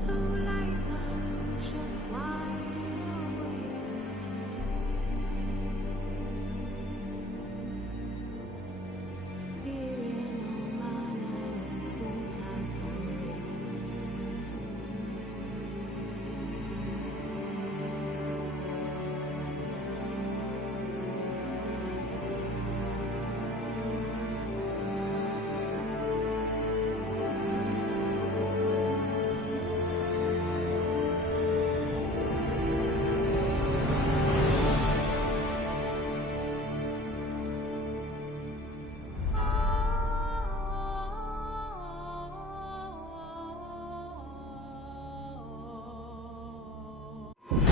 so light, anxious, wide awake. Fearing all manner of fools, hearts and ways.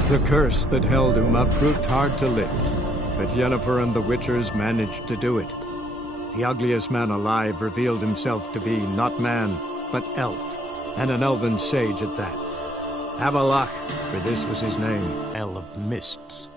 The curse that held Uma proved hard to lift, but Yennefer and the Witchers managed to do it. The ugliest man alive revealed himself to be not man, but elf, and an elven sage at that. Avalach, for this was his name, El of Mists.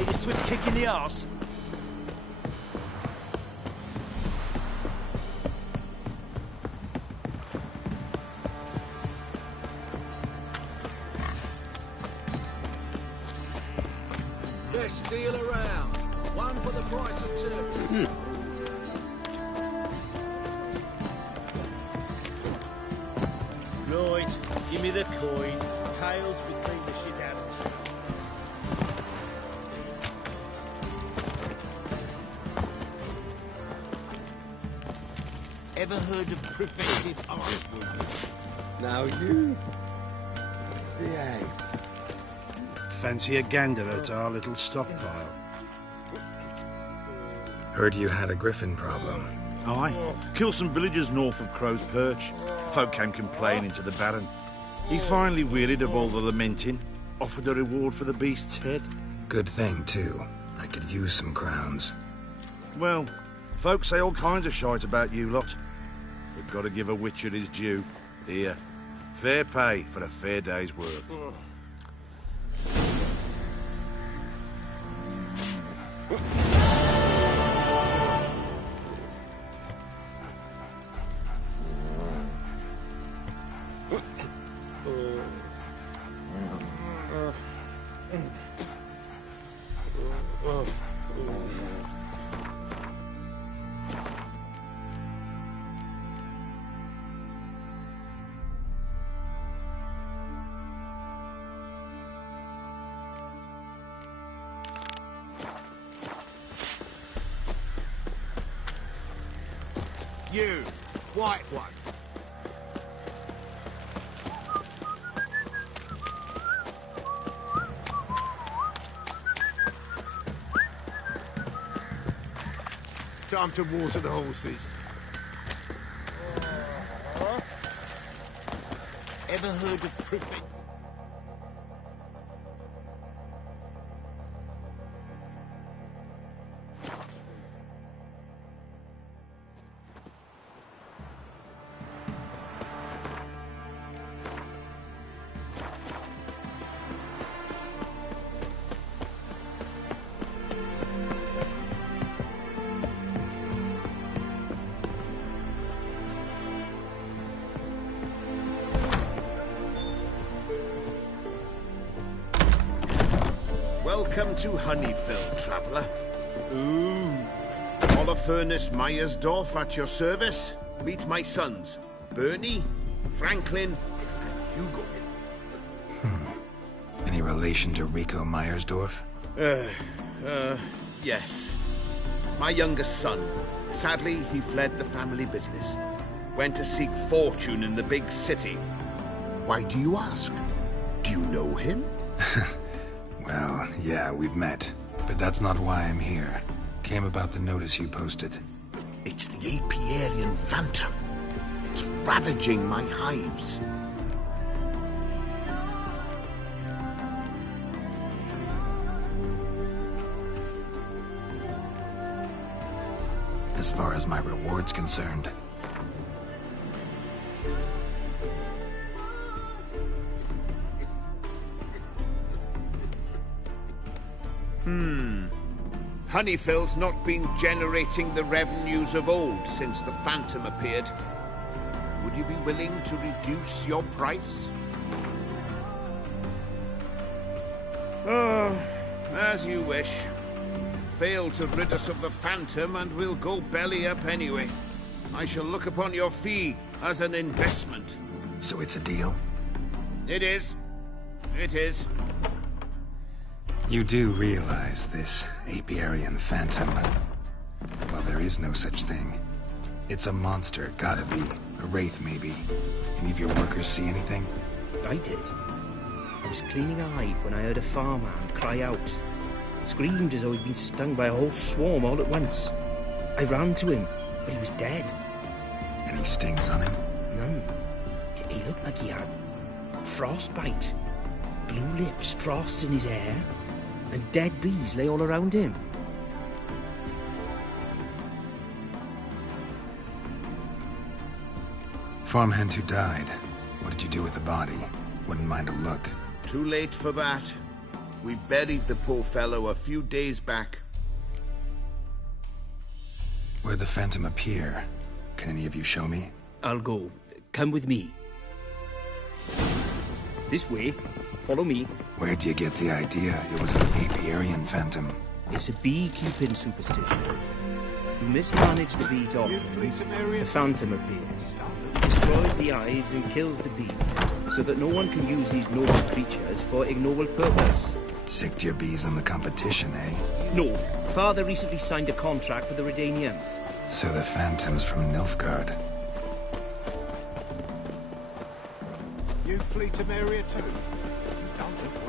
Need a swift kick in the arse. Best deal around. One for the price of two. Right, give me the coin. Tails will clean the shit out of us. Ever heard of preventive arse wounding? Now you behave. Fancy a gander at our little stockpile. Heard you had a griffin problem. Aye. Killed some villagers north of Crow's Perch. Folk came complaining to the Baron. He finally wearied of all the lamenting, offered a reward for the beast's head. Good thing, too. I could use some crowns. Well, folk say all kinds of shite about you lot. We've got to give a witcher his due. Here, fair pay for a fair day's work. You, white one. Time to water the horses. Ever heard of prefect? Welcome to Honeyfell, traveller. Ooh. Holofernes Meyersdorf at your service. Meet my sons, Bernie, Franklin, and Hugo. Any relation to Rico Meyersdorf? Yes. My youngest son. Sadly, he fled the family business. Went to seek fortune in the big city. Why do you ask? Do you know him? Well, yeah, we've met. But that's not why I'm here. Came about the notice you posted. It's the apiarian phantom. It's ravaging my hives. As far as my reward's concerned. Honeyfell's not been generating the revenues of old since the Phantom appeared. Would you be willing to reduce your price? As you wish. Fail to rid us of the Phantom and we'll go belly up anyway. I shall look upon your fee as an investment. So it's a deal? It is. It is. You do realize this apiarian phantom? Well, there is no such thing. It's a monster, gotta be. A wraith, maybe. Any of your workers see anything? I did. I was cleaning a hive when I heard a farmhand cry out. Screamed as though he'd been stung by a whole swarm all at once. I ran to him, but he was dead. Any stings on him? None. He looked like he had frostbite. Blue lips, frost in his hair, and dead bees lay all around him. Farmhand who died. What did you do with the body? Wouldn't mind a look. Too late for that. We buried the poor fellow a few days back. Where'd the Phantom appear? Can any of you show me? I'll go. Come with me. This way. Follow me. Where'd you get the idea it was an apiarian phantom? It's a beekeeping superstition. You mismanage the bees often, the phantom appears, destroys the hives and kills the bees, so that no one can use these noble creatures for ignoble purpose. Sicked your bees on the competition, eh? No, Father recently signed a contract with the Redanians. So the Phantom's from Nilfgaard. You flee to Maria too? You don't look well.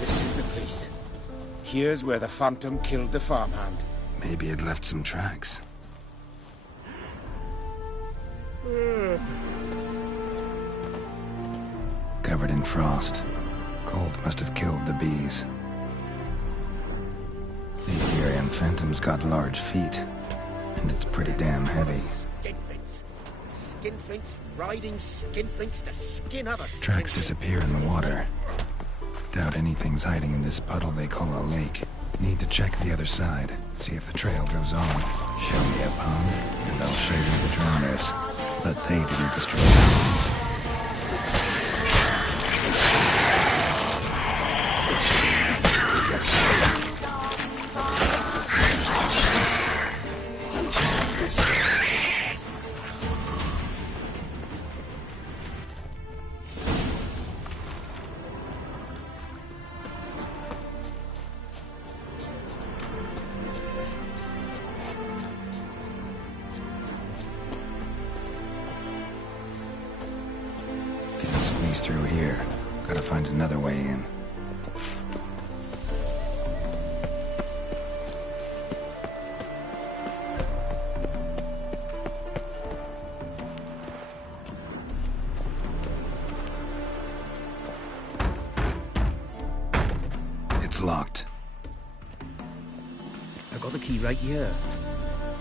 This is the place. Here's where the Phantom killed the farmhand. Maybe it left some tracks. Covered in frost. Cold must have killed the bees. The Apiarian Phantom's got large feet, and it's pretty damn heavy. Skinflints. Skinflints riding skinflints to skin other skinflints. Tracks disappear in the water. Doubt anything's hiding in this puddle they call a lake. Need to check the other side, see if the trail goes on. Show me a pond, and I'll show you the drowners. But they didn't destroy the ponds. Squeeze through here. Gotta find another way in. It's locked. I got the key right here.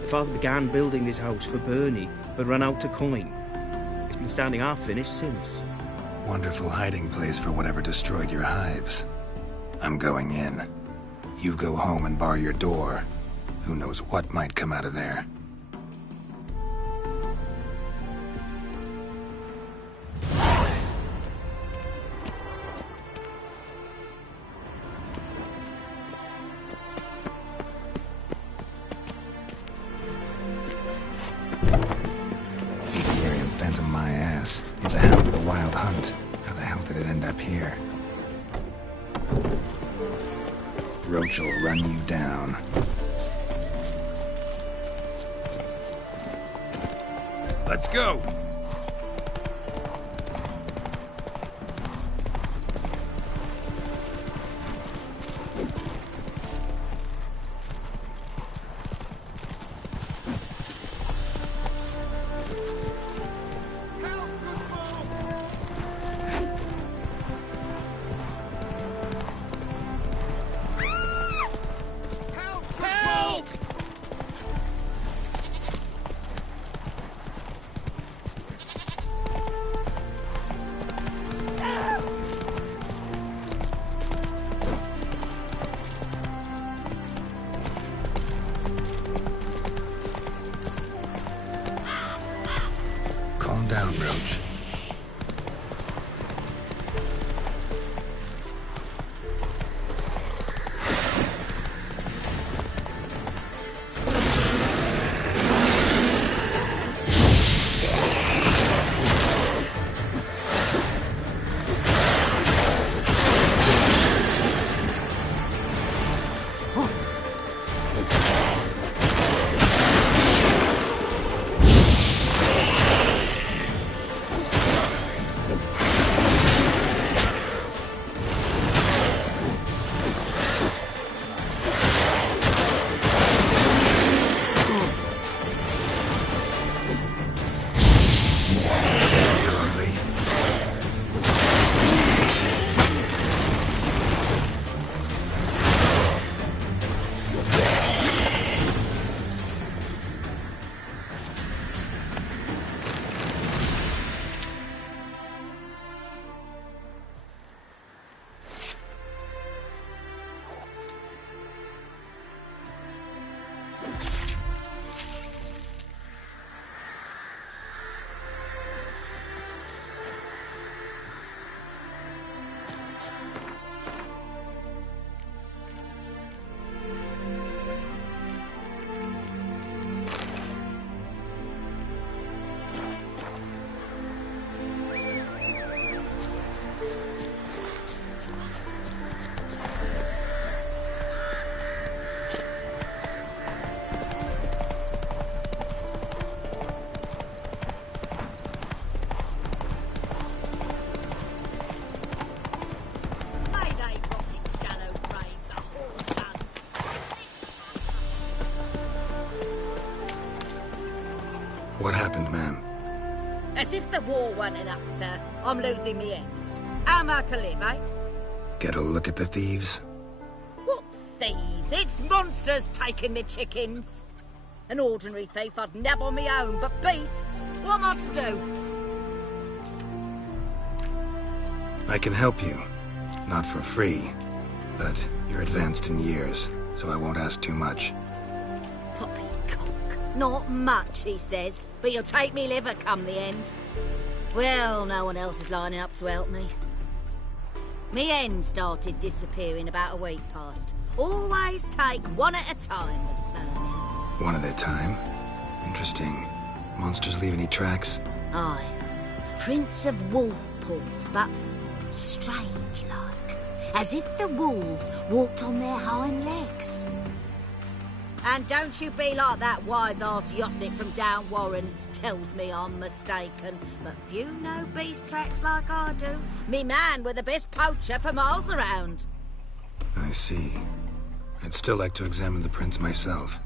Father began building this house for Bernie, but ran out of coin. It's been standing half finished since. Wonderful hiding place for whatever destroyed your hives. I'm going in. You go home and bar your door. Who knows what might come out of there. Apiarian Phantom my ass. It's a hound of the wild hunt. How the hell did it end up here? Roach will run you down. Let's go! want enough, sir. I'm losing me ends. How am I to live, eh? Get a look at the thieves? What thieves? It's monsters taking me chickens. An ordinary thief I'd nab on my own, but beasts? What am I to do? I can help you. Not for free, but you're advanced in years, so I won't ask too much. Poppycock. Not much, he says, but you'll take me liver come the end. Well, no one else is lining up to help me. Me hen started disappearing about a week past. Always take one at a time with vermin. One at a time? Interesting. Monsters leave any tracks? Aye. Prints of wolf paws, but strange like. As if the wolves walked on their hind legs. And don't you be like that wise-ass Yossip from down Warren tells me I'm mistaken. But few know beast tracks like I do. Me man were the best poacher for miles around. I see. I'd still like to examine the prints myself.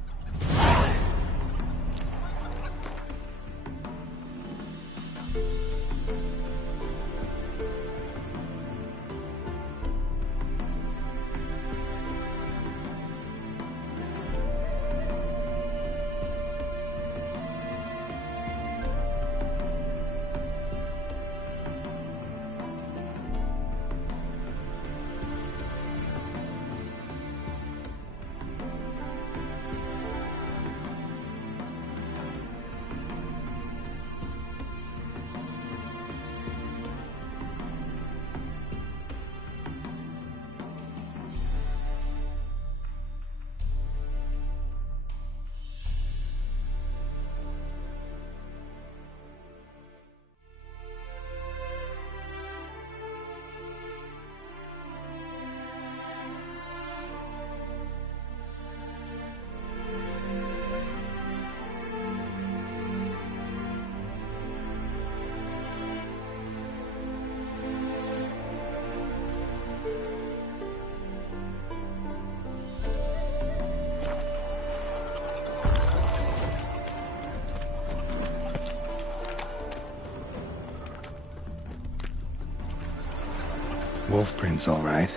Wolf prints, all right.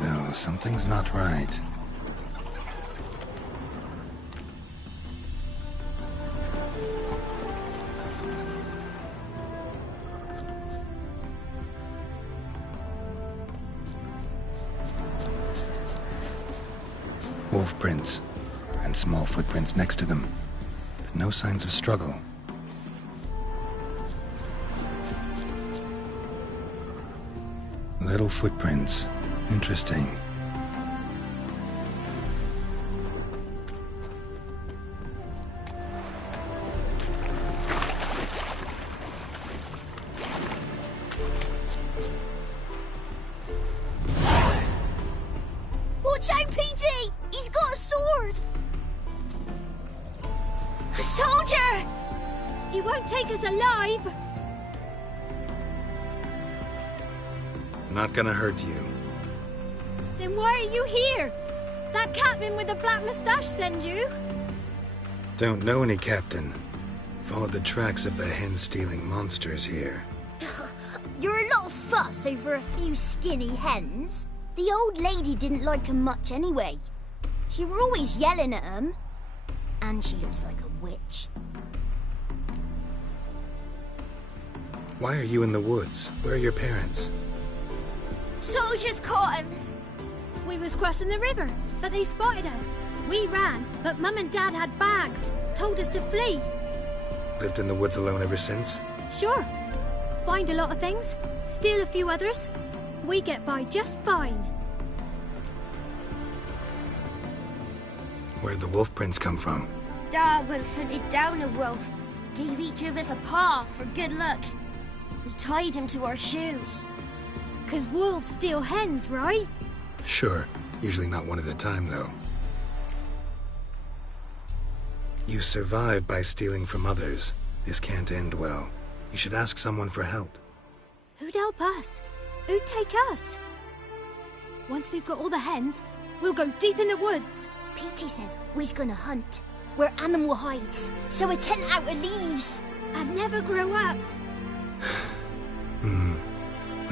No, something's not right. Wolf prints, and small footprints next to them, but no signs of struggle. Little footprints. Interesting. Watch out, PD! He's got a sword! A soldier! He won't take us alive! Not gonna hurt you. Then why are you here? That captain with the black moustache send you? Don't know any captain. Followed the tracks of the hen-stealing monsters here. You're a lot of fuss over a few skinny hens. The old lady didn't like 'em much anyway. She were always yelling at 'em. And she looks like a witch. Why are you in the woods? Where are your parents? Soldiers caught him. We was crossing the river, but they spotted us. We ran, but Mum and Dad had bags. Told us to flee. Lived in the woods alone ever since? Sure. Find a lot of things, steal a few others. We get by just fine. Where'd the wolf prints come from? Dad once hunted down a wolf. Gave each of us a paw for good luck. We tied him to our shoes. 'Cause wolves steal hens, right? Sure. Usually not one at a time, though. You survive by stealing from others. This can't end well. You should ask someone for help. Who'd help us? Who'd take us? Once we've got all the hens, we'll go deep in the woods. Petey says we's gonna hunt. We're animal hides, so a tent out of leaves. And never grow up.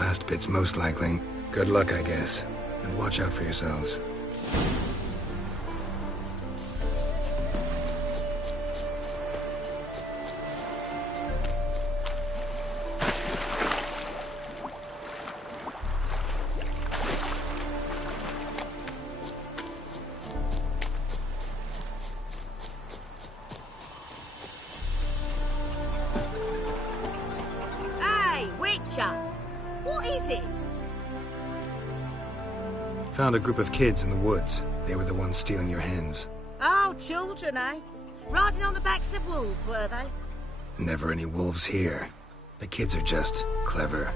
last bits, most likely. Good luck, I guess. And watch out for yourselves. What is it? Found a group of kids in the woods. They were the ones stealing your hens. Oh, children, eh? Riding on the backs of wolves, were they? Never any wolves here. The kids are just clever.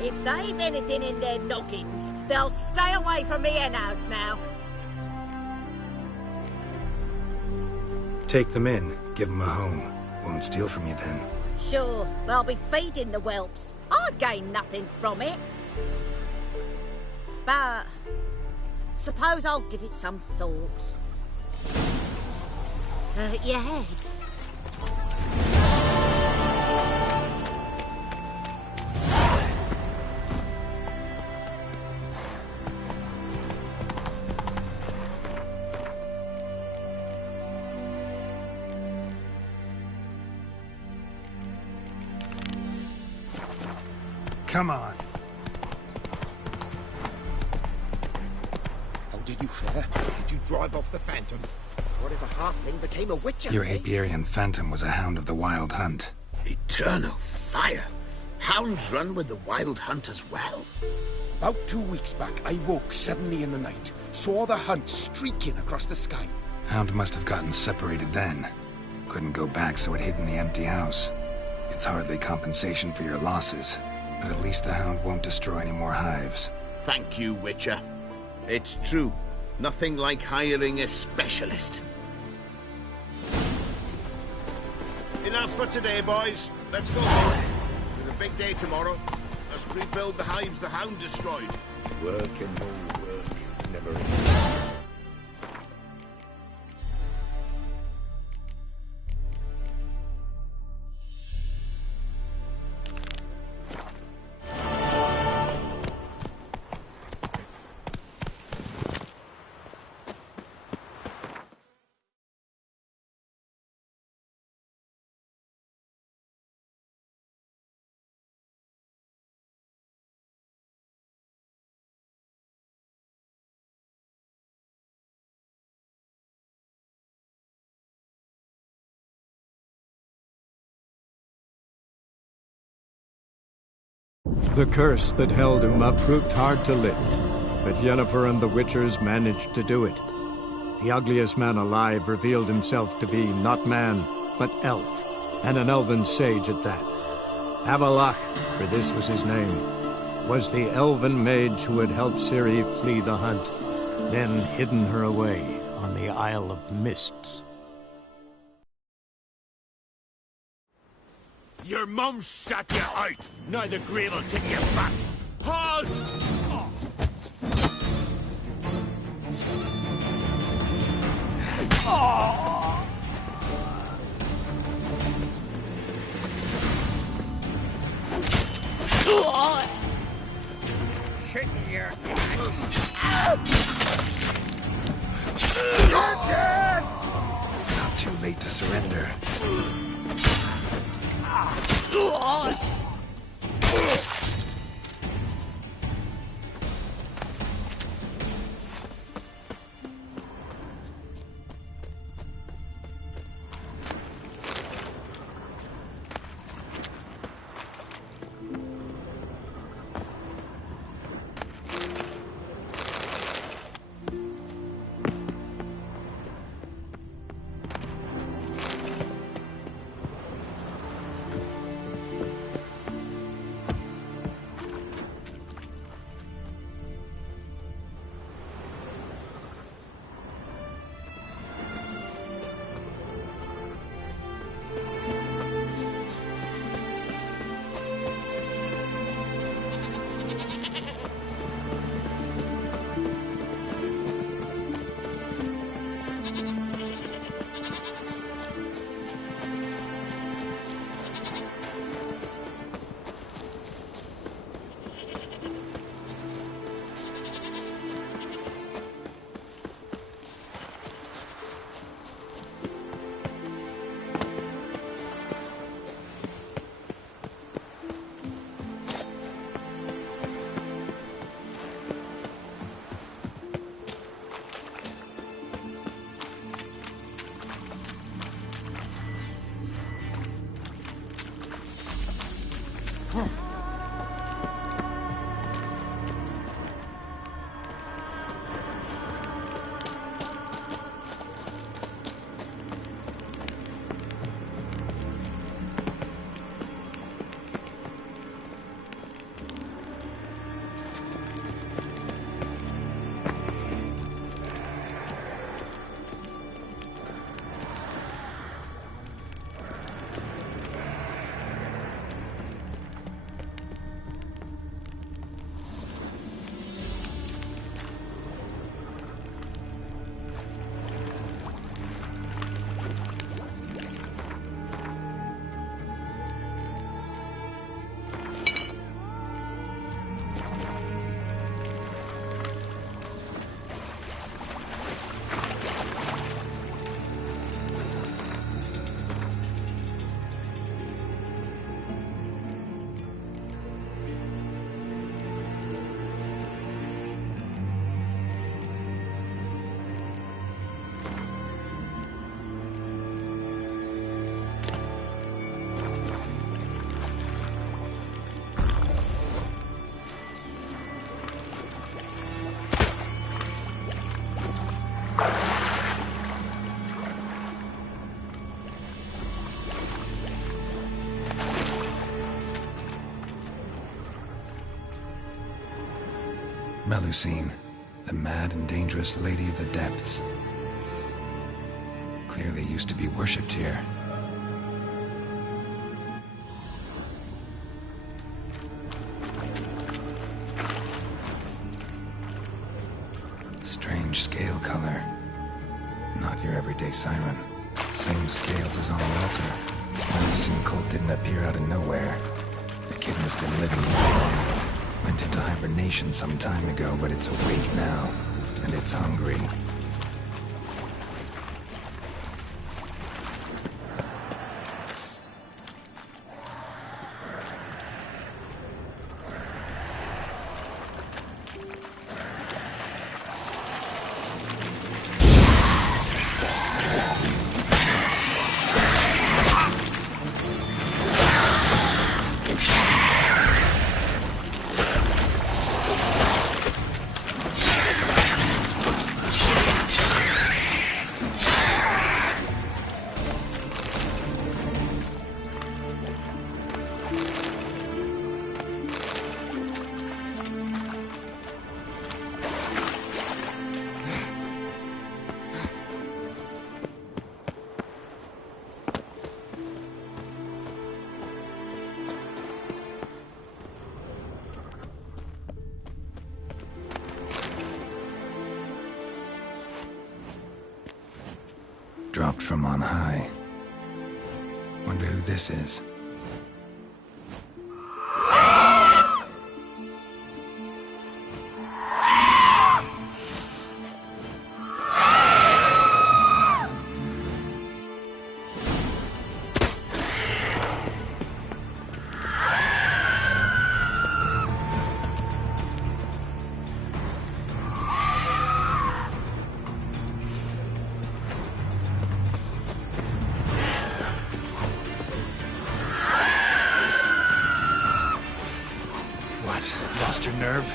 If they've anything in their noggins, they'll stay away from me hen house now. Take them in. Give them a home. Won't steal from you then. Sure, they'll be feeding the whelps. I gain nothing from it. But suppose I'll give it some thought. Hurt your head. Come on. How did you fare? Did you drive off the Phantom? What if a halfling became a witcher? Your Apiarian Phantom was a hound of the Wild Hunt. Eternal fire. Hounds run with the Wild Hunt as well. About 2 weeks back, I woke suddenly in the night. Saw the hunt streaking across the sky. Hound must have gotten separated then. Couldn't go back, so it hid in the empty house. It's hardly compensation for your losses. But at least the hound won't destroy any more hives. Thank you, Witcher. It's true. Nothing like hiring a specialist. Enough for today, boys. Let's go home. It's a big day tomorrow. Let's rebuild the hives the hound destroyed. Work and more work. Never enough. The curse that held Uma proved hard to lift, but Yennefer and the Witchers managed to do it. The ugliest man alive revealed himself to be not man, but elf, and an elven sage at that. Avalach, for this was his name, was the elven mage who had helped Ciri flee the hunt, then hidden her away on the Isle of Mists. Your mum shut you out! Now the grave will take you back! Halt! Shit in your Not too late to surrender. Melusine, the mad and dangerous Lady of the Depths. Clearly used to be worshipped here. Strange scale color. Not your everyday siren. Same scales as on the altar. Melusine cult didn't appear out of nowhere. The kitten has been living here. Went into hibernation some time ago, but it's awake now, and it's hungry. Dropped from on high. Wonder who this is. Lost your nerve?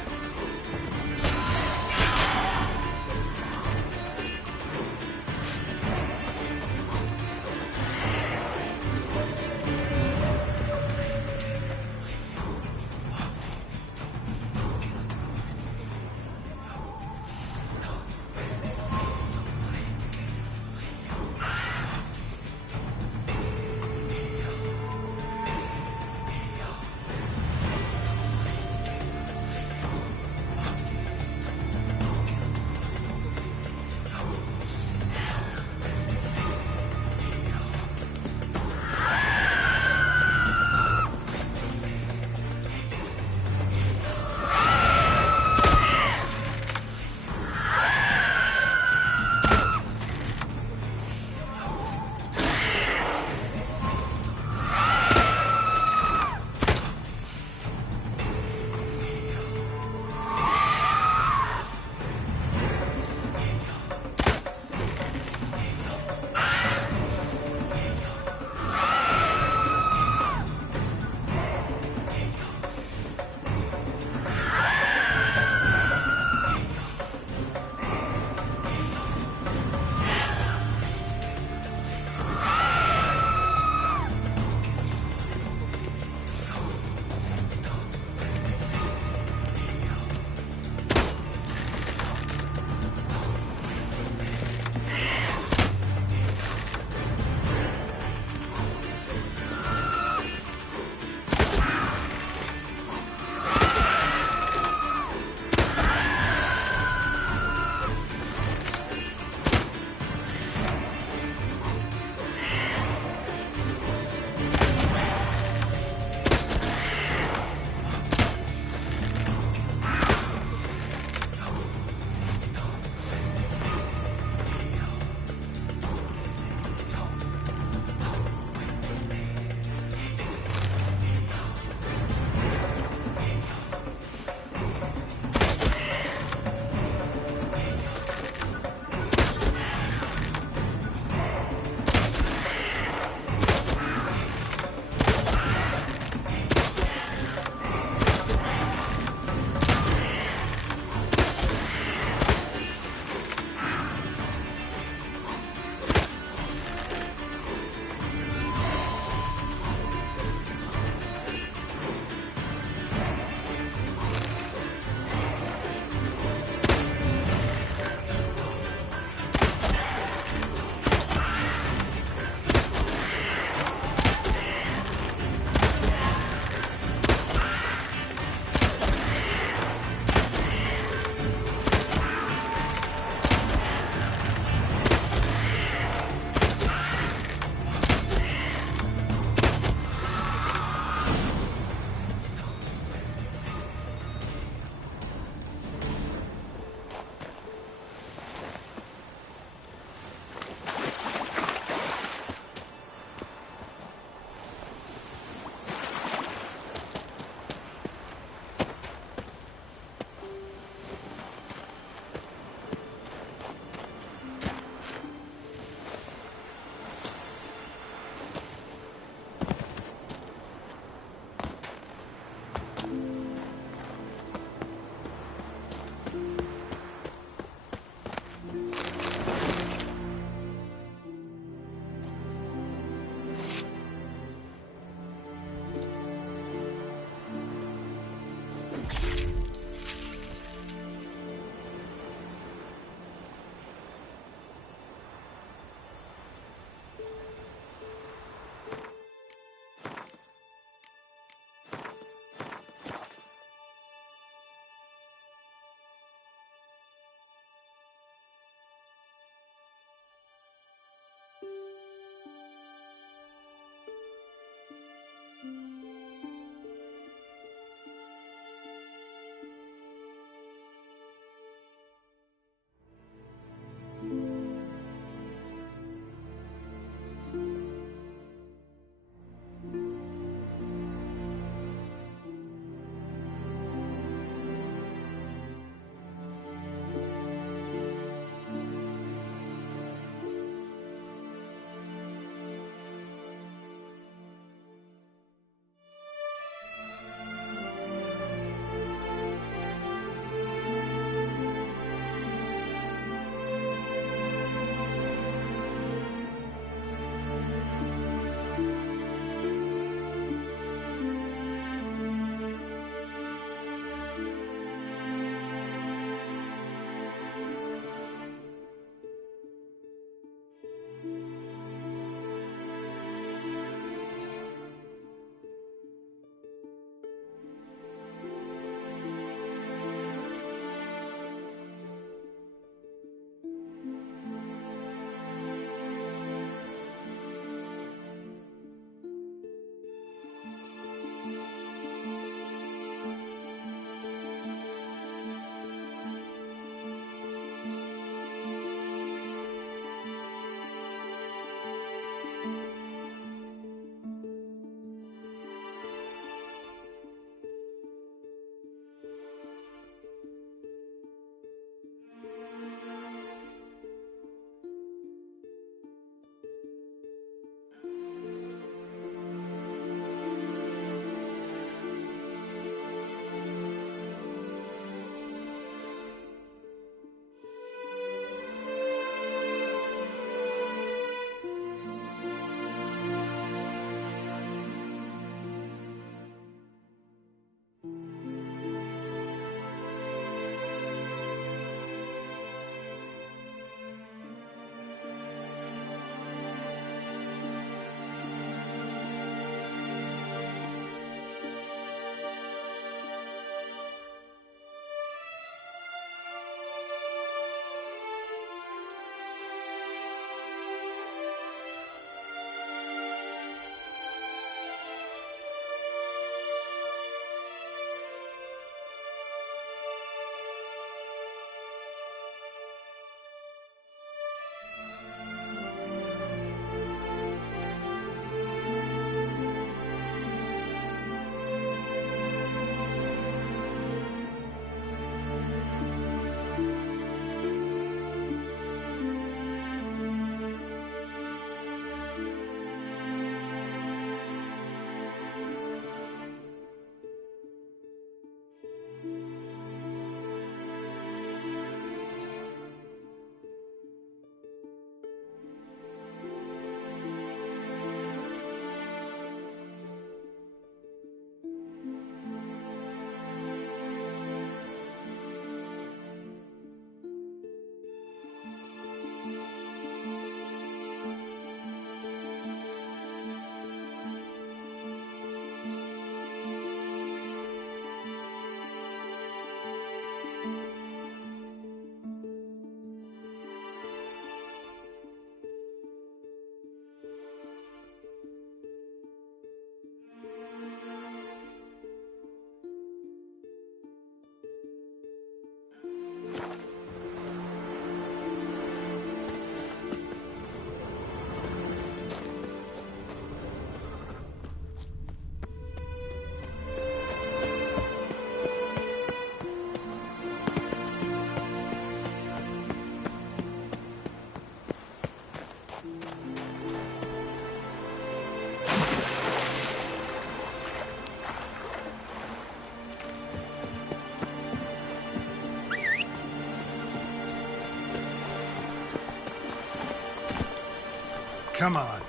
Come on.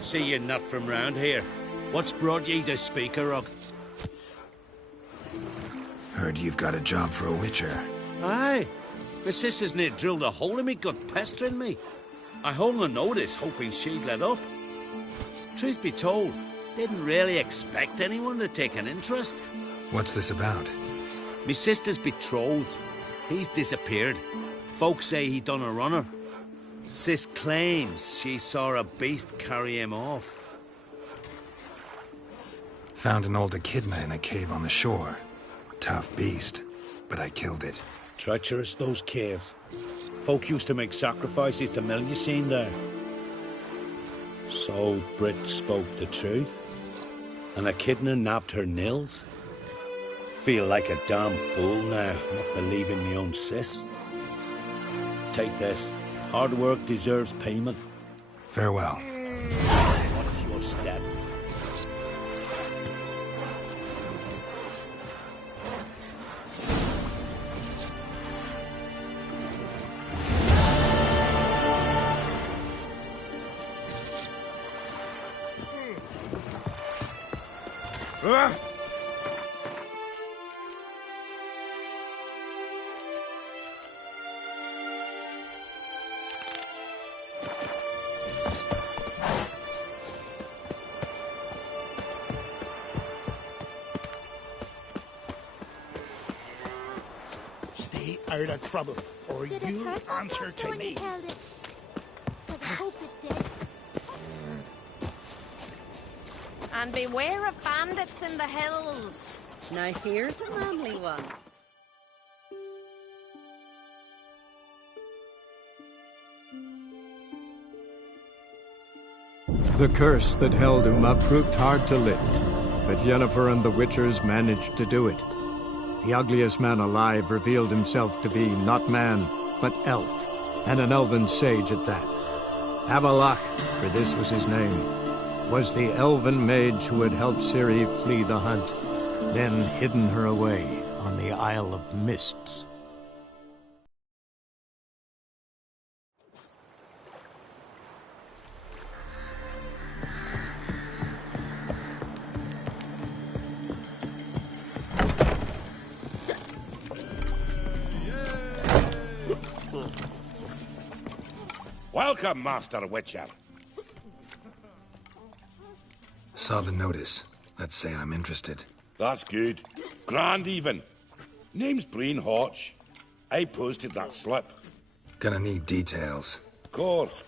See you're not from round here. What's brought ye to Speakerrug? Heard you've got a job for a witcher. Aye. My sister's near drilled a hole in me gut, pestering me. I hung a notice, hoping she'd let up. Truth be told, didn't really expect anyone to take an interest. What's this about? Me sister's betrothed. He's disappeared. Folks say he done a runner. Sis claims she saw a beast carry him off. Found an old echidna in a cave on the shore. Tough beast, but I killed it. Treacherous, those caves. Folk used to make sacrifices to Melusine there. So Brit spoke the truth? An echidna nabbed her nils? Feel like a damn fool now, not believing me own sis. Take this. Hard work deserves payment. Farewell. What's your step? Stay out of trouble, or Did it you hurt answer that to when you me. held it? 'Cause I hope it did. And beware of bandits in the hills. Now here's a manly one. The curse that held Uma proved hard to lift, but Yennefer and the Witchers managed to do it. The ugliest man alive revealed himself to be not man, but elf, and an elven sage at that. Avalach, for this was his name, was the elven mage who had helped Ciri flee the hunt, then hidden her away on the Isle of Mists. Welcome, Master Witcher. Saw the notice. Let's say I'm interested. That's good. Grand even. Name's Breen Hotch. I posted that slip. Gonna need details. Course.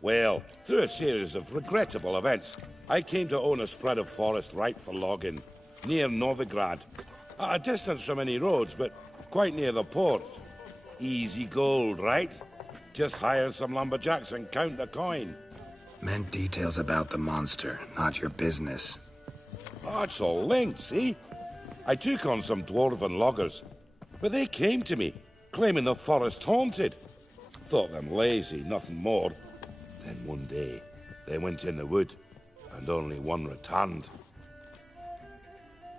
Well, through a series of regrettable events, I came to own a spread of forest ripe for logging, near Novigrad. At a distance from any roads, but quite near the port. Easy gold, right? Just hire some lumberjacks and count the coin. Meant details about the monster, not your business. Oh, it's all linked, see? I took on some dwarven loggers, but they came to me, claiming the forest haunted. Thought them lazy, nothing more. Then one day, they went in the wood, and only one returned.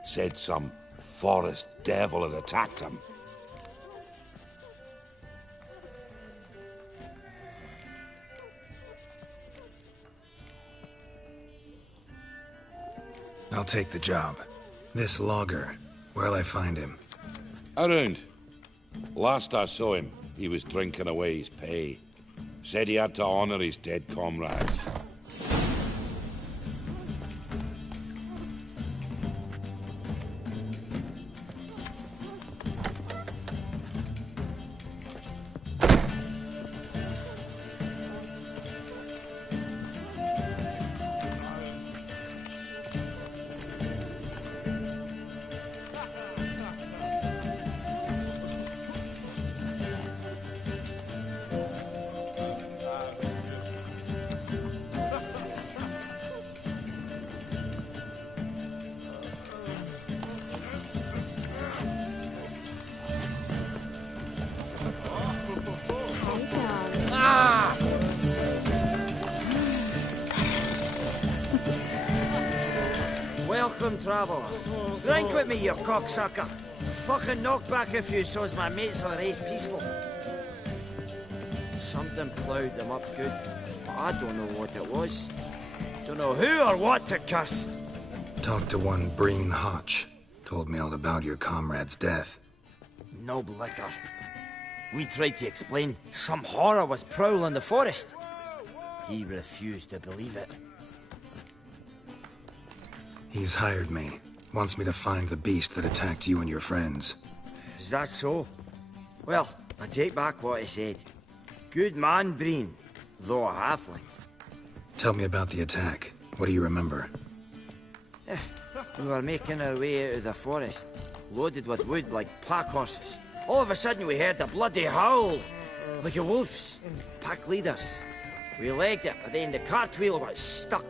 Said some forest devil had attacked him. I'll take the job. This logger, where'll I find him? Around. Last I saw him, he was drinking away his pay. Said he had to honor his dead comrades. Welcome, traveller. Drink with me, you cocksucker. Fucking knock back a few so's my mates are the race peaceful. Something ploughed them up good, but I don't know what it was. Don't know who or what to curse. Talked to one Breen Hotch. Told me all about your comrade's death. Noble liquor. We tried to explain some horror was prowling the forest. He refused to believe it. He's hired me. Wants me to find the beast that attacked you and your friends. Is that so? Well, I take back what I said. Good man, Breen, though a halfling. Tell me about the attack. What do you remember? We were making our way out of the forest, loaded with wood like pack horses. All of a sudden we heard a bloody howl, like a wolf's. Pack leaders. We legged it, but then the cartwheel got stuck.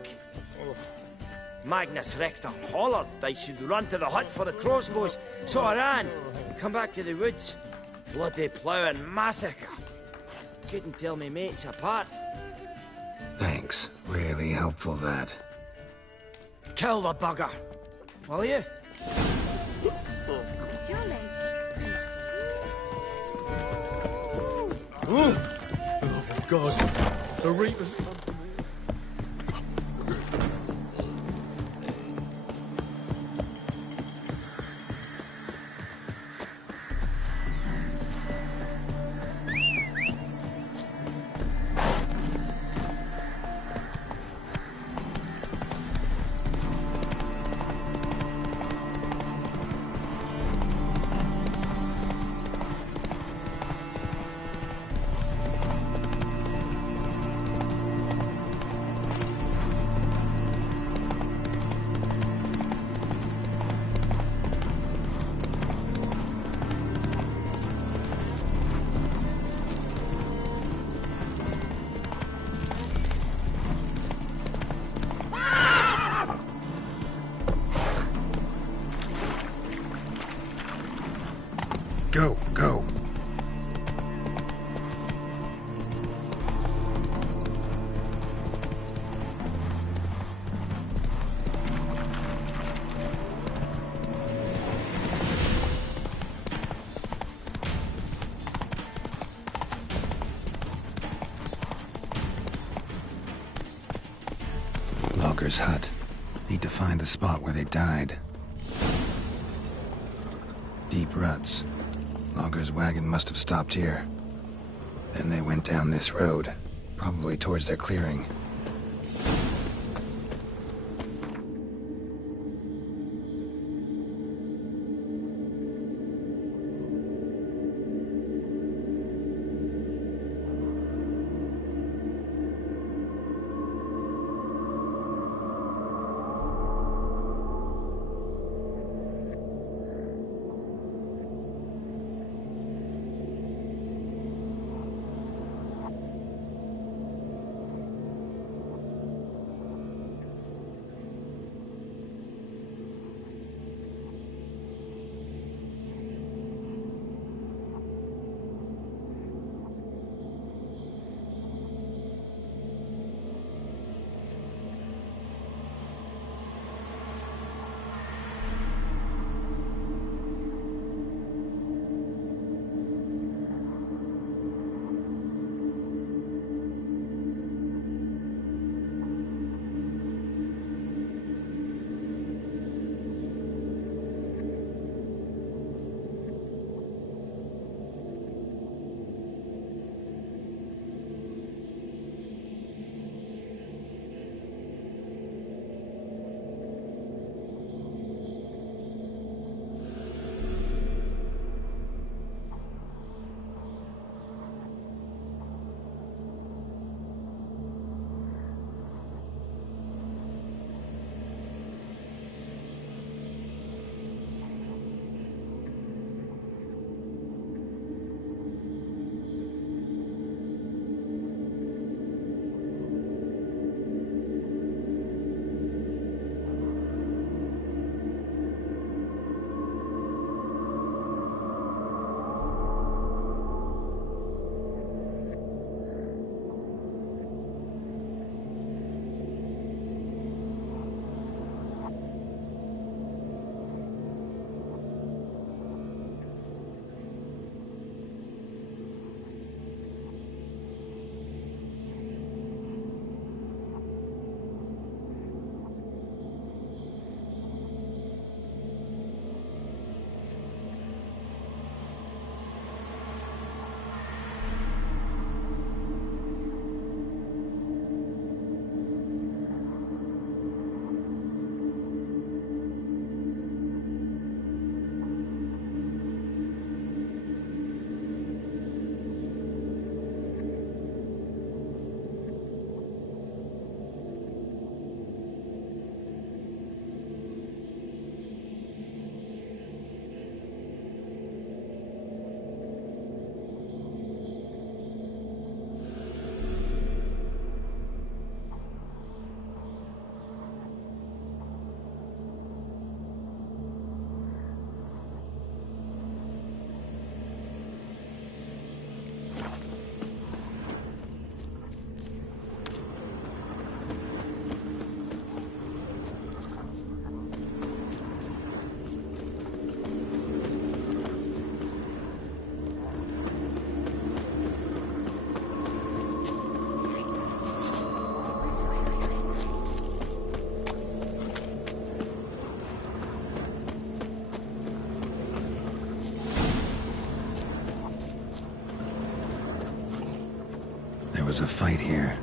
Magnus Rector hollered I should run to the hut for the crossbows, so I ran. Come back to the woods. Bloody plough and massacre. Couldn't tell me mates apart. Thanks. Really helpful, that. Kill the bugger, will you? Jolly. Oh my God! The Reapers. Go, go. Logger's hut. Need to find the spot where they died. Deep ruts. Logger's wagon must have stopped here. Then they went down this road, probably towards their clearing. There was a fight here.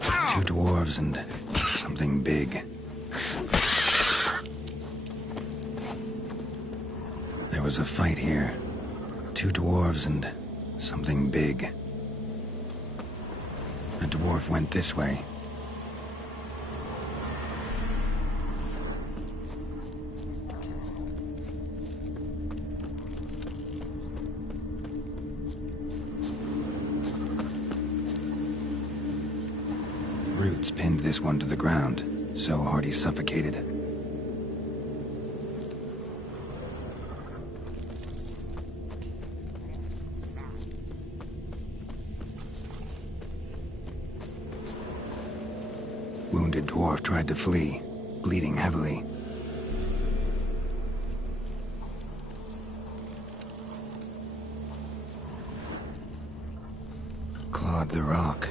2 dwarves and something big. There was a fight here. 2 dwarves and something big. A dwarf went this way. Roots pinned this one to the ground, so hard he suffocated. Wounded dwarf tried to flee, bleeding heavily. Clawed the rock.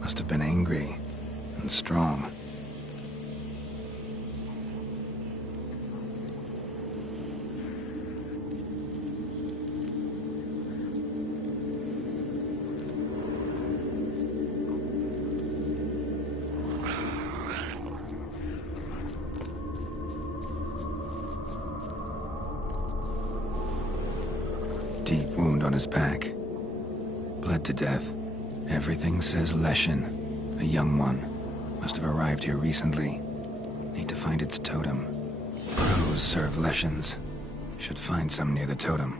Must have been angry and strong. Deep wound on his back. Bled to death. Everything says Leshen, a young one. Must have arrived here recently. Need to find its totem. Crows serve Leshens. Should find some near the totem.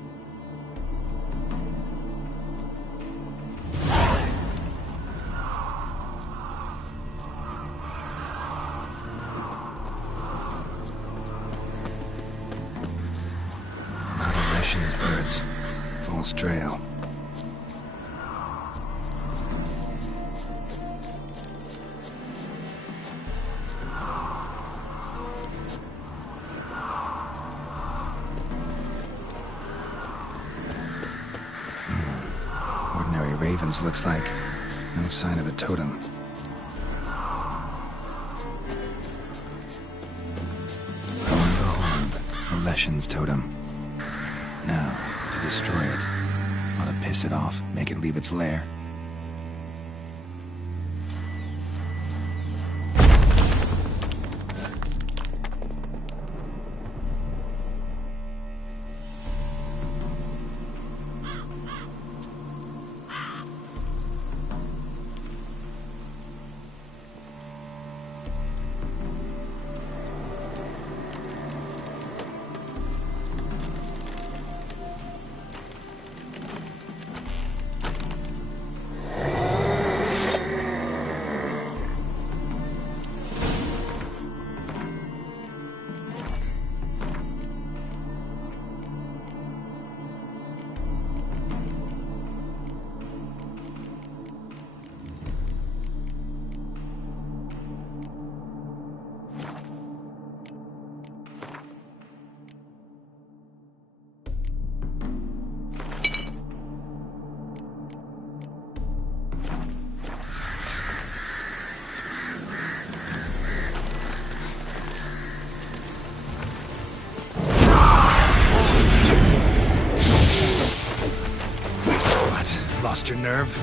Not a Leshen's birds. False trail. Ravens looks like. No sign of a totem. Lo and behold, the Leshen's totem. Now, to destroy it. Ought to piss it off, make it leave its lair. Lost your nerve?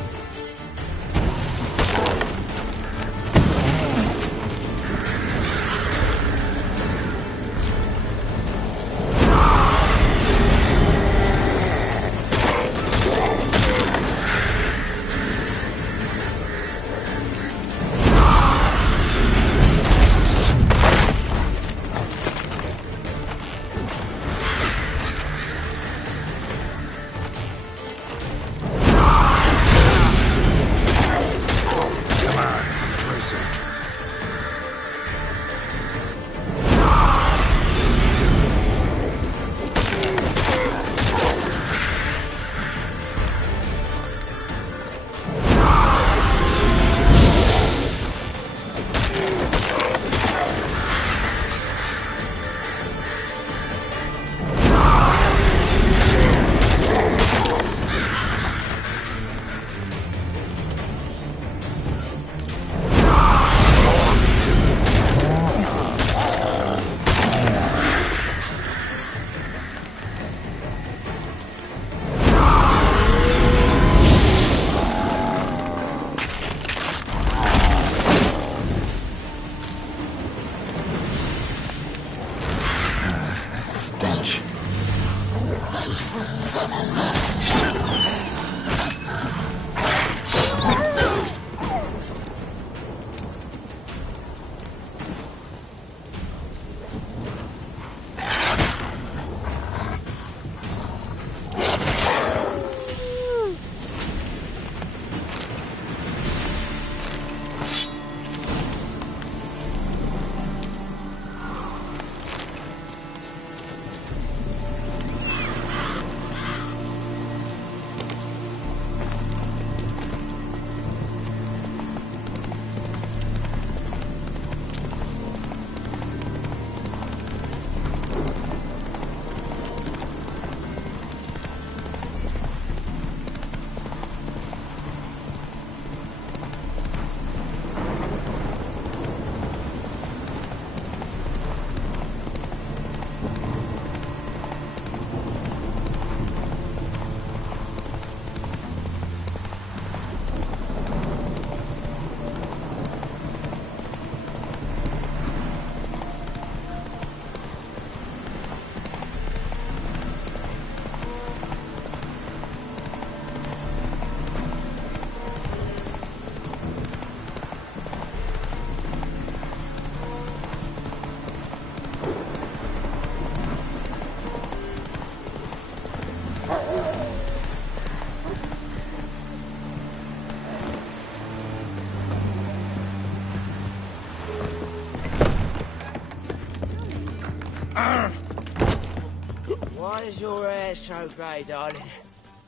Why is your hair so grey, darling?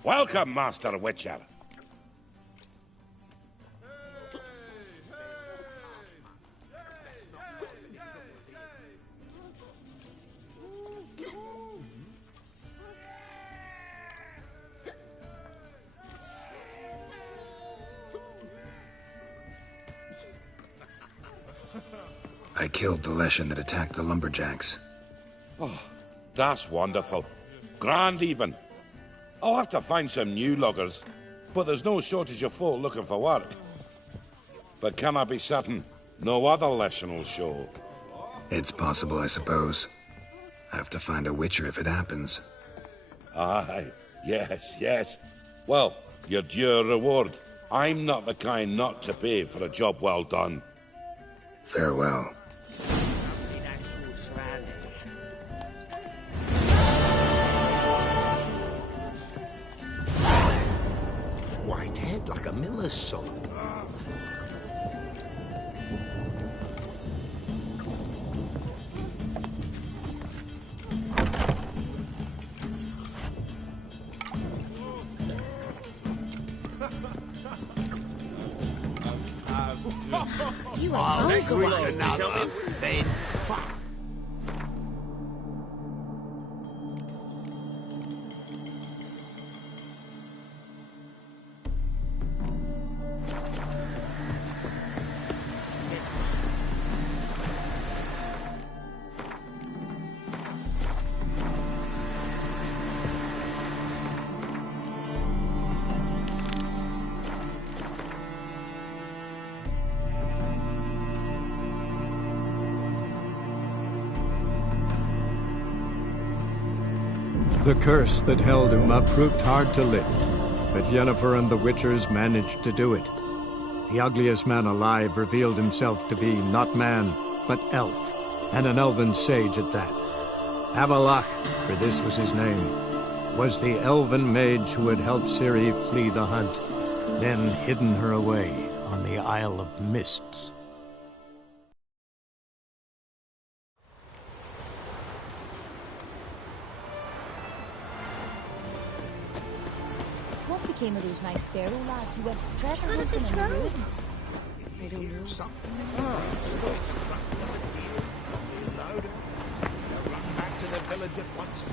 Welcome, Master Witcher. I killed the Leshen that attacked the lumberjacks. Oh, that's wonderful. Grand even. I'll have to find some new loggers, but there's no shortage of folk looking for work. But can I be certain no other Leshen will show? It's possible, I suppose. I have to find a Witcher if it happens. Aye, yes. Well, your due reward. I'm not the kind not to pay for a job well done. Farewell. White head like a miller's son. You are Let's hungry. drink another, then fuck. The curse that held Uma proved hard to lift, but Yennefer and the Witchers managed to do it. The ugliest man alive revealed himself to be not man, but elf, and an elven sage at that. Avalach, for this was his name, was the elven mage who had helped Ciri flee the hunt, then hidden her away on the Isle of Mists. What became of those nice Barrow lads who went treasure hunting in the ruins? I don't know. Something run back to the village at once.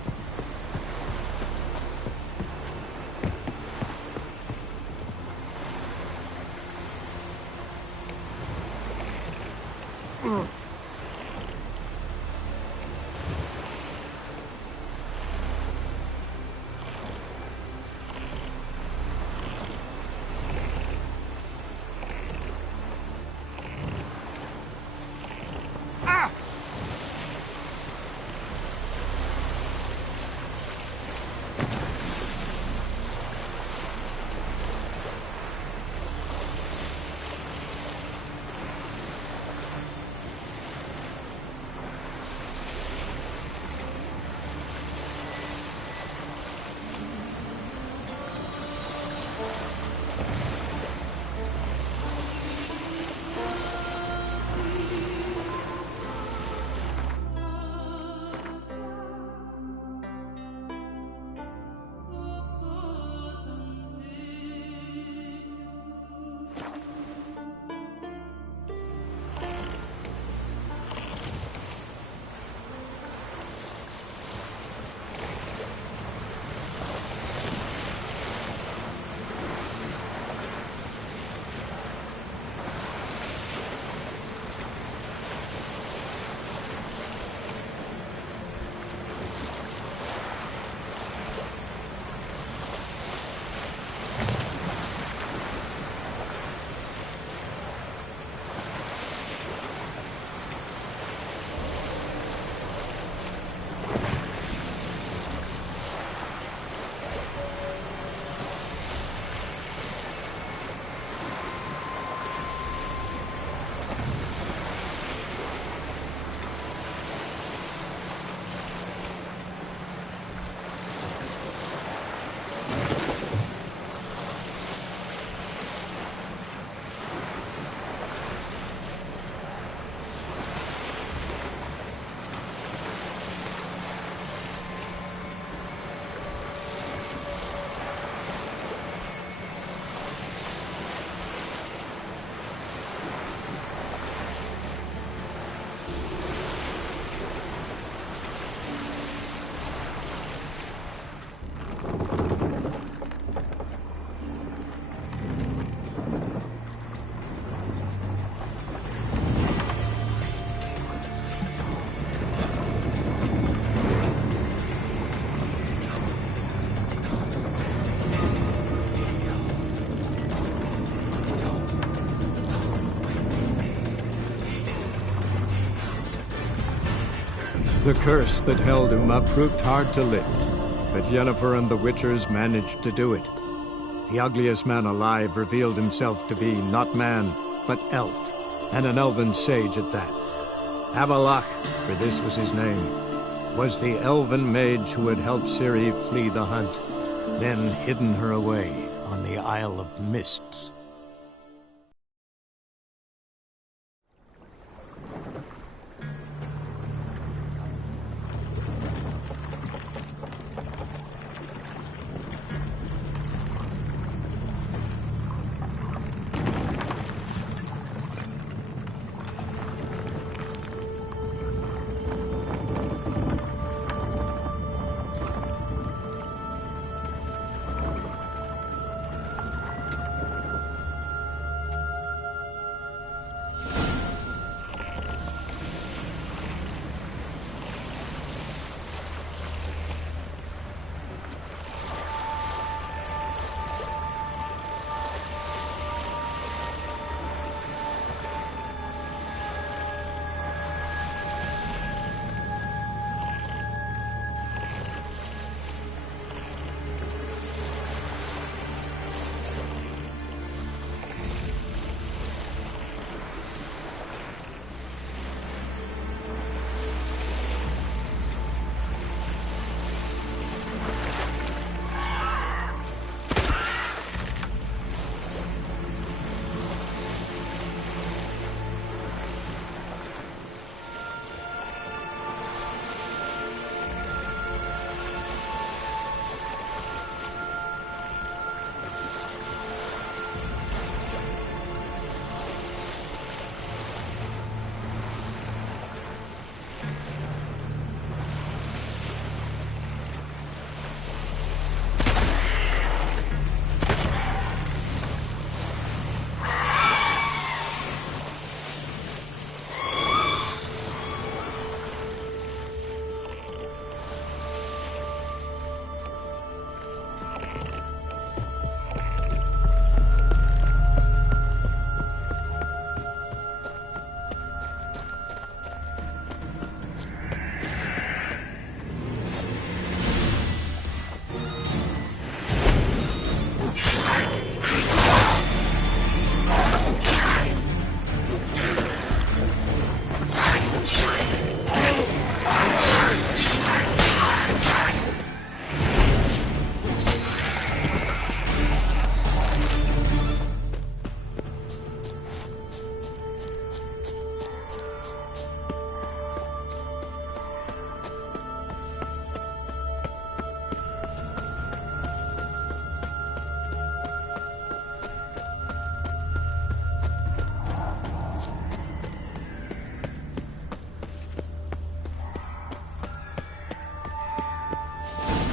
The curse that held Uma proved hard to lift, but Yennefer and the Witchers managed to do it. The ugliest man alive revealed himself to be not man, but elf, and an elven sage at that. Avalach, for this was his name, was the elven mage who had helped Ciri flee the hunt, then hidden her away on the Isle of Mists.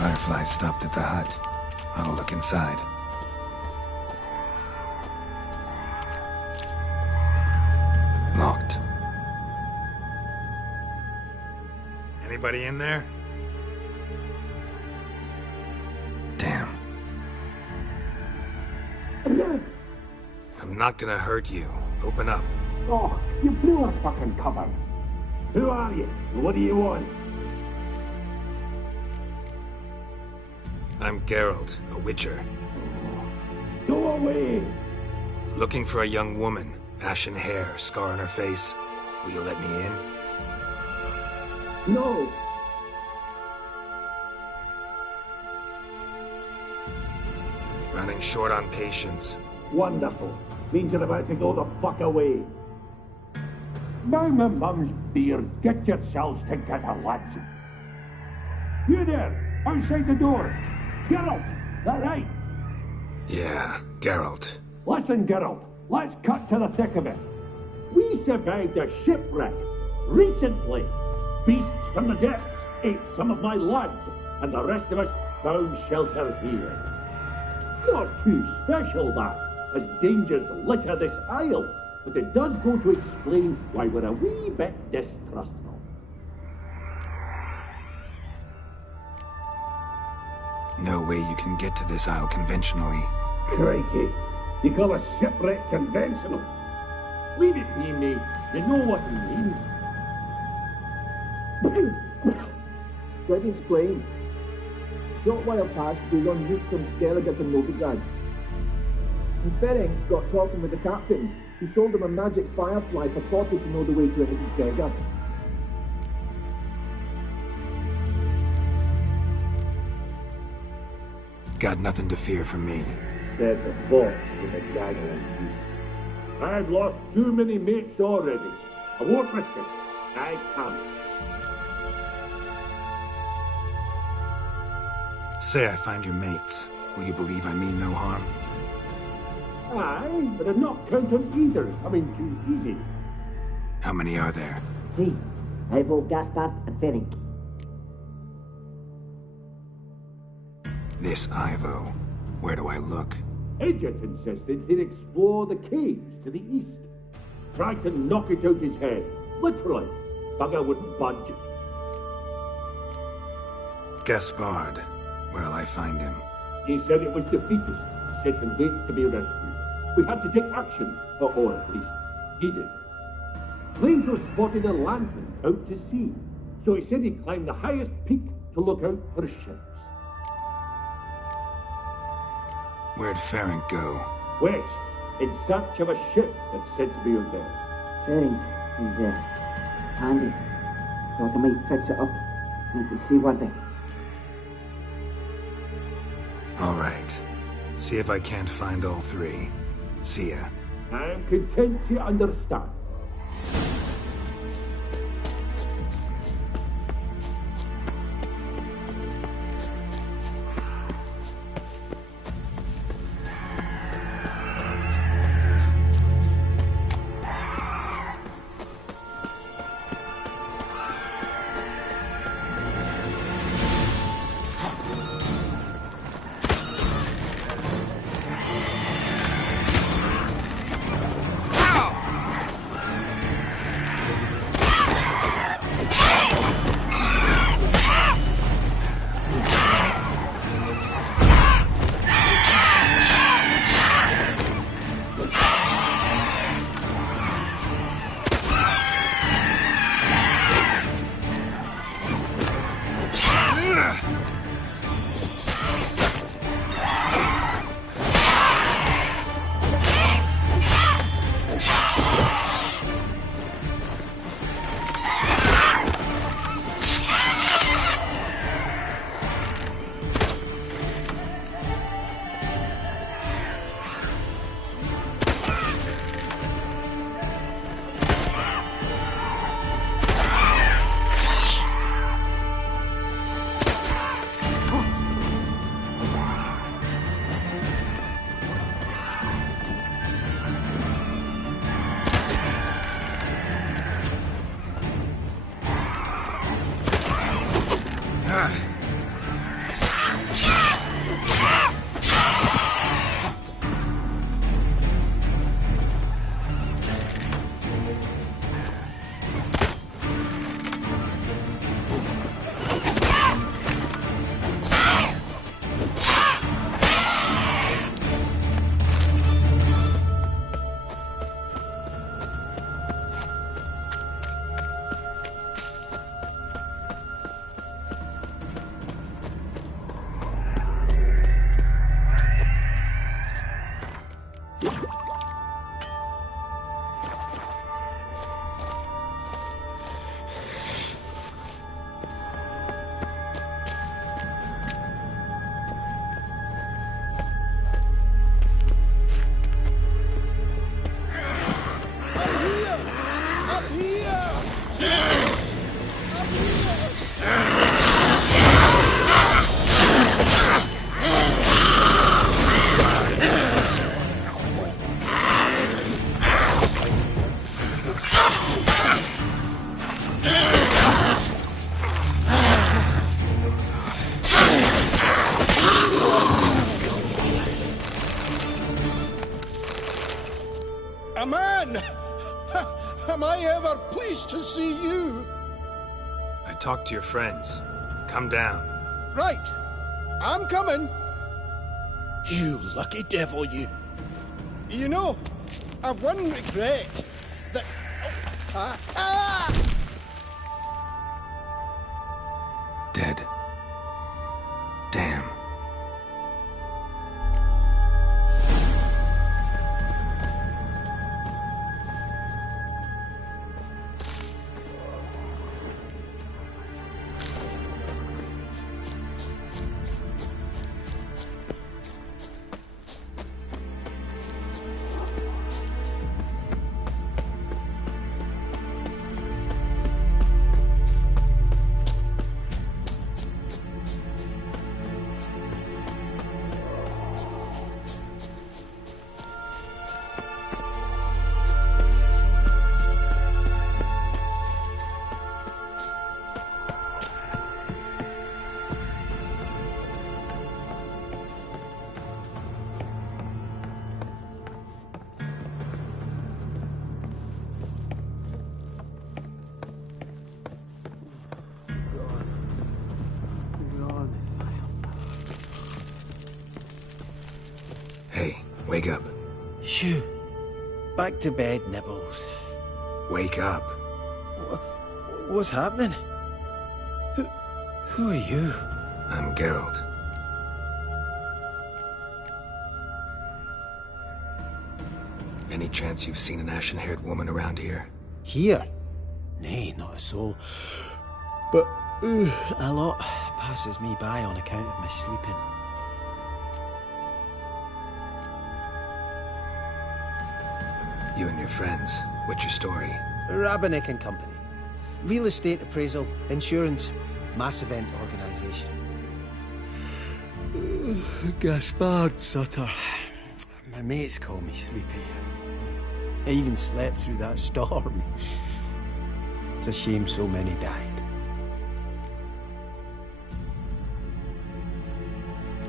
Fireflies stopped at the hut. I'll look inside. Locked. Anybody in there? Damn. I'm not gonna hurt you. Open up. Oh, you blew our fucking cover. Who are you? What do you want? I'm Geralt, a witcher. Go away! Looking for a young woman. Ashen hair, scar on her face. Will you let me in? No! Running short on patience. Wonderful. Means you're about to go the fuck away. By my mum's beard, get yourselves together, lads. You there, outside the door. Geralt, that right? Yeah, Geralt. Listen, Geralt, let's cut to the thick of it. We survived a shipwreck recently. Beasts from the depths ate some of my lads, and the rest of us found shelter here. Not too special, that, as dangers litter this isle, but it does go to explain why we're a wee bit distrustful. No way you can get to this isle conventionally. Crikey, you call a shipwreck conventional? Leave it be, mate. You know what he means. Let me explain. A short while past, we was on route from Skellige to Novigrad. And Ferenc got talking with the captain, who sold him a magic firefly purported to know the way to a hidden treasure. Got nothing to fear from me. Said the fox to the gaggling beast. I've lost too many mates already. I won't risk it. I can't. Say I find your mates. Will you believe I mean no harm? Aye, but I'm not count on either coming too easy. How many are there? 3. Ivo, Gaspard, and Ferenc. This Ivo. Where do I look? Agent insisted he'd explore the caves to the east. Tried to knock it out his head. Literally. Bugger wouldn't budge. Gaspard. Where'll I find him? He said it was defeatist, set and wait to be rescued. We had to take action, or at least he did. Plainville spotted a lantern out to sea, so he said he'd climb the highest peak to look out for ships. Where'd Ferenc go? West, in search of a ship that's said to be out there. Ferenc, he's handy. Thought I might fix it up, make it seaworthy. All right. See if I can't find all 3. See ya. I'm content to understand. A man! Am I ever pleased to see you? I talked to your friends. Come down. Right. I'm coming. You lucky devil, you. You know, I've one regret. That... Wake up. Shoo. Back to bed, Nibbles. Wake up. What's happening? Who are you? I'm Geralt. Any chance you've seen an ashen-haired woman around here? Here? Nay, not a soul. But a lot passes me by on account of my sleeping. You and your friends, what's your story? Rabbinick and Company. Real estate appraisal, insurance, mass event organisation. Gaspard Sutter. My mates call me Sleepy. I even slept through that storm. It's a shame so many died.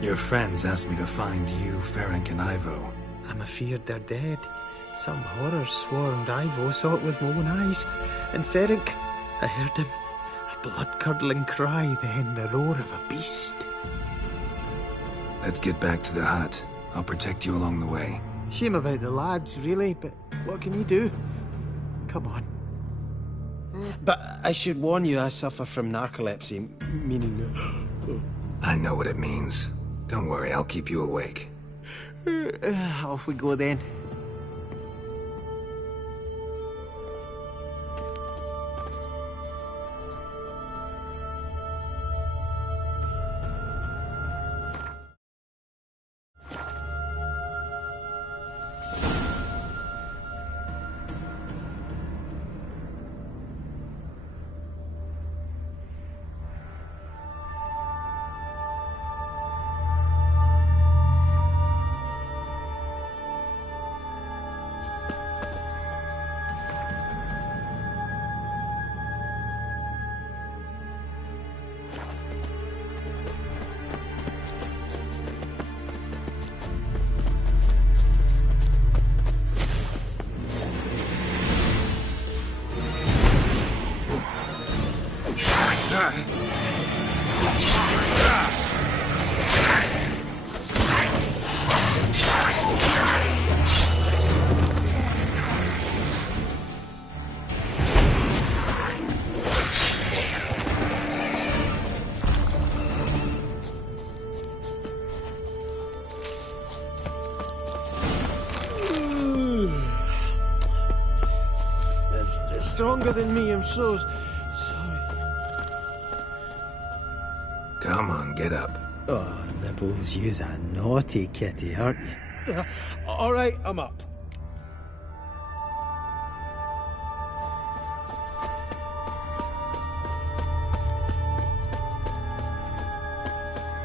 Your friends asked me to find you, Ferenc, and Ivo. I'm afeard they're dead. Some horror swarmed Ivo, saw it with my own eyes. And Ferenc, I heard him. A blood-curdling cry, then the roar of a beast. Let's get back to the hut. I'll protect you along the way. Shame about the lads, really, but what can you do? Come on. But I should warn you, I suffer from narcolepsy, meaning... I know what it means. Don't worry, I'll keep you awake. Off we go then. It's stronger than me, I'm so sorry. Come on, get up. Oh, Nibbles, you's a naughty kitty, aren't you? All right, I'm up.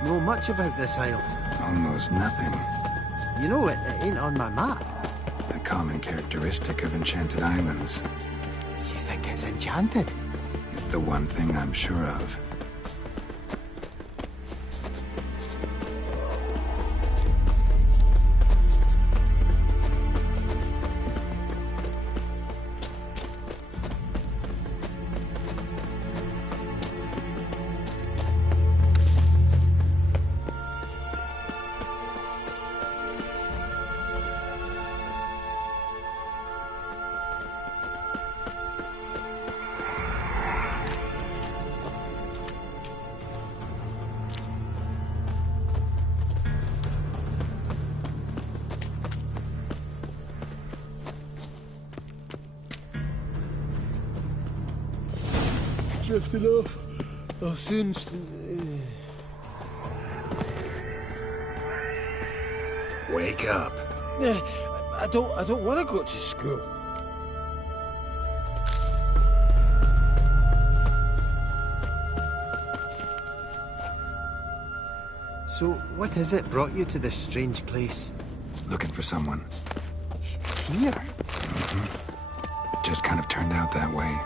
Know much about this isle? Almost nothing. You know, it ain't on my map. A common characteristic of enchanted islands. You think it's enchanted? It's the one thing I'm sure of. Drifting off. I'll soon... Wake up. I don't want to go to school. So, what is it brought you to this strange place? Looking for someone. Here? Mm-hmm. Just kind of turned out that way.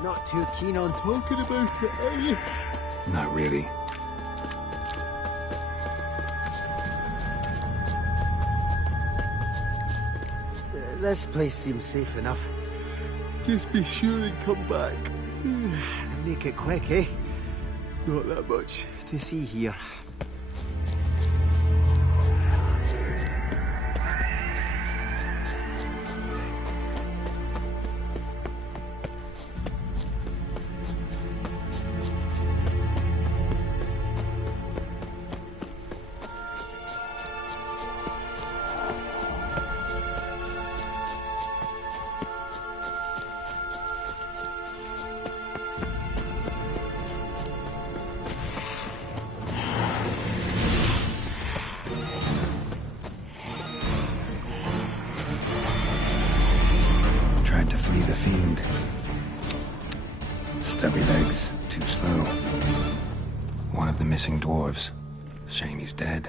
Not too keen on talking about it, are you? Not really. This place seems safe enough. Just be sure and come back. And make it quick, eh? Not that much to see here. stubby legs, too slow. One of the missing dwarves. Shame he's dead.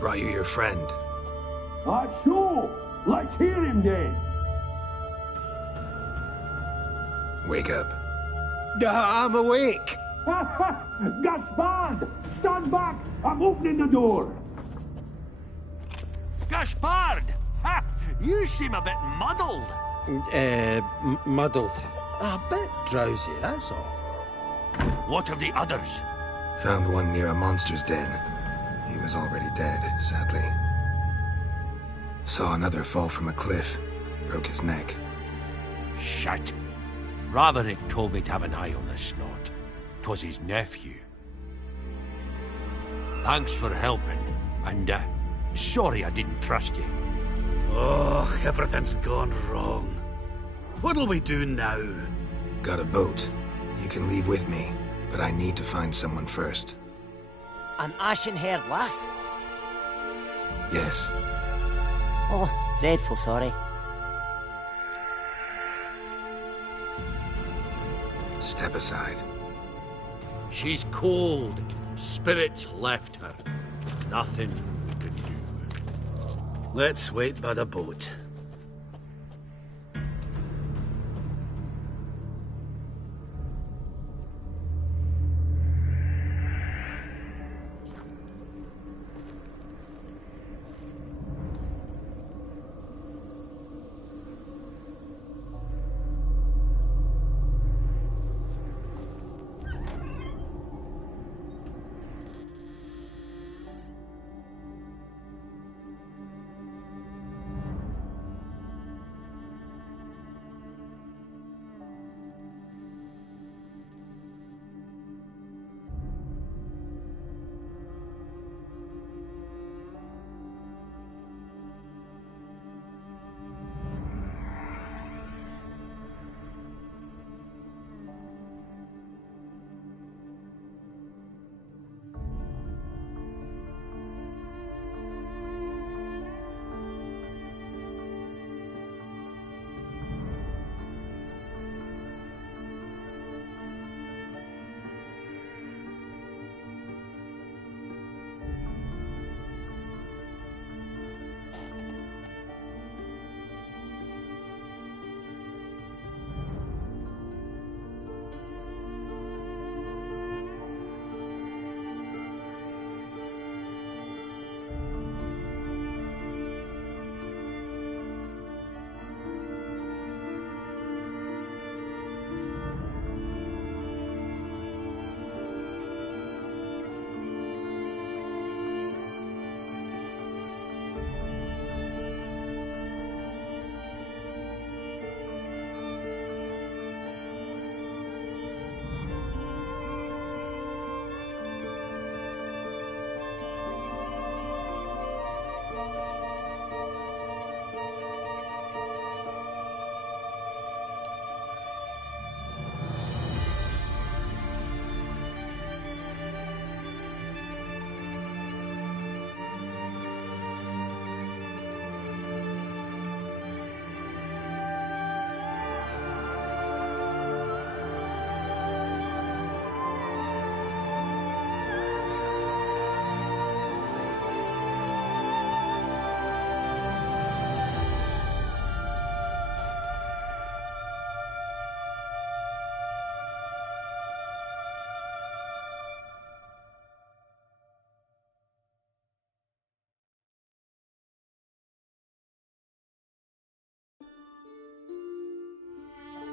Brought you your friend. Sure. Let's hear him then. Wake up. I'm awake. Gaspard! Stand back! I'm opening the door. Gaspard! Ha! You seem a bit muddled. Muddled. A bit drowsy, that's all. What of the others? Found one near a monster's den. He was already dead, sadly. Saw another fall from a cliff. Broke his neck. Shit. Raverick told me to have an eye on the snot. 'Twas his nephew. Thanks for helping, and sorry I didn't trust you. Oh, everything's gone wrong. What'll we do now? Got a boat. You can leave with me, but I need to find someone first. An ashen-haired lass? Yes. Oh, dreadful sorry. Step aside. She's cold. Spirits left her. Nothing we could do. Let's wait by the boat.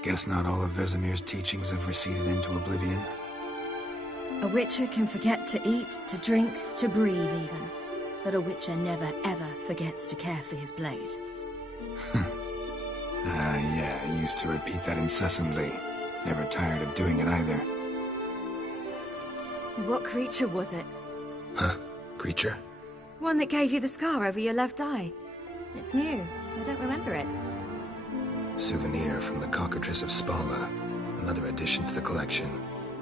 Guess not all of Vesemir's teachings have receded into oblivion. A witcher can forget to eat, to drink, to breathe even. But a witcher never ever forgets to care for his blade. Yeah, I used to repeat that incessantly. Never tired of doing it either. What creature was it? Huh? Creature? One that gave you the scar over your left eye. It's new. I don't remember it. Souvenir from the cockatrice of Spala. Another addition to the collection.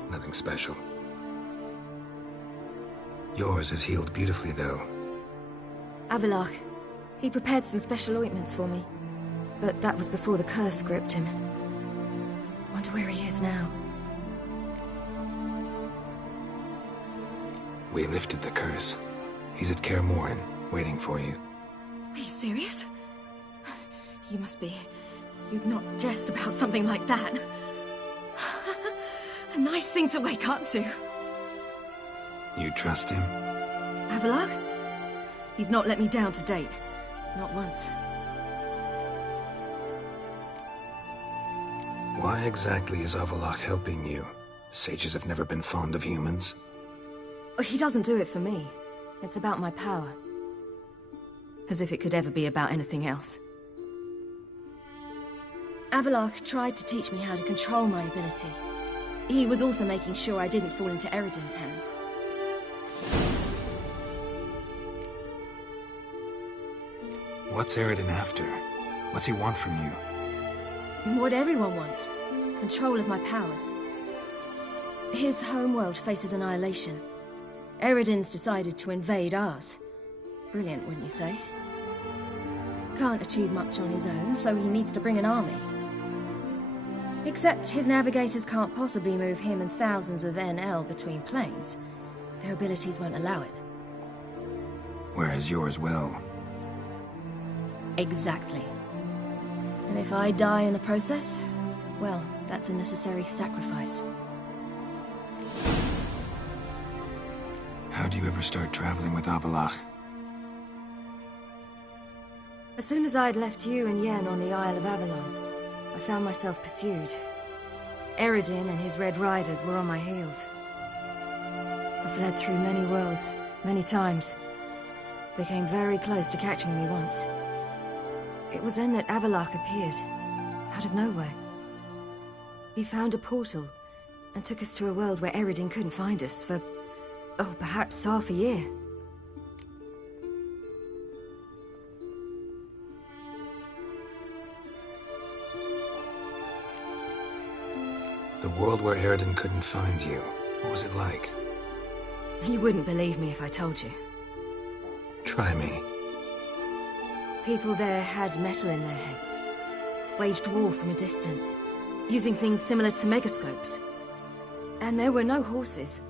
Nothing special. Yours is healed beautifully, though. Avalok. He prepared some special ointments for me. But that was before the curse gripped him. Wonder where he is now. We lifted the curse. He's at Kaer Morhen, waiting for you. Are you serious? You must be. You'd not jest about something like that. A nice thing to wake up to. You trust him? Avalok? He's not let me down to date. Not once. Why exactly is Avalok helping you? Sages have never been fond of humans. He doesn't do it for me. It's about my power. As if it could ever be about anything else. Avalok tried to teach me how to control my ability. He was also making sure I didn't fall into Eredin's hands. What's Eredin after? What's he want from you? What everyone wants. Control of my powers. His homeworld faces annihilation. Eredin's decided to invade ours. Brilliant, wouldn't you say? Can't achieve much on his own, so he needs to bring an army. Except his navigators can't possibly move him and thousands of NL between planes. Their abilities won't allow it. Whereas yours will. Exactly. And if I die in the process, well, that's a necessary sacrifice. How do you ever start traveling with Avalok? As soon as I'd left you and Yen on the Isle of Avalon, I found myself pursued. Eredin and his Red Riders were on my heels. I fled through many worlds, many times. They came very close to catching me once. It was then that Avalok appeared, out of nowhere. He found a portal, and took us to a world where Eredin couldn't find us for, oh, perhaps half a year. The world where Eredin couldn't find you. What was it like? You wouldn't believe me if I told you. Try me. People there had metal in their heads. Waged war from a distance, using things similar to megascopes. And there were no horses.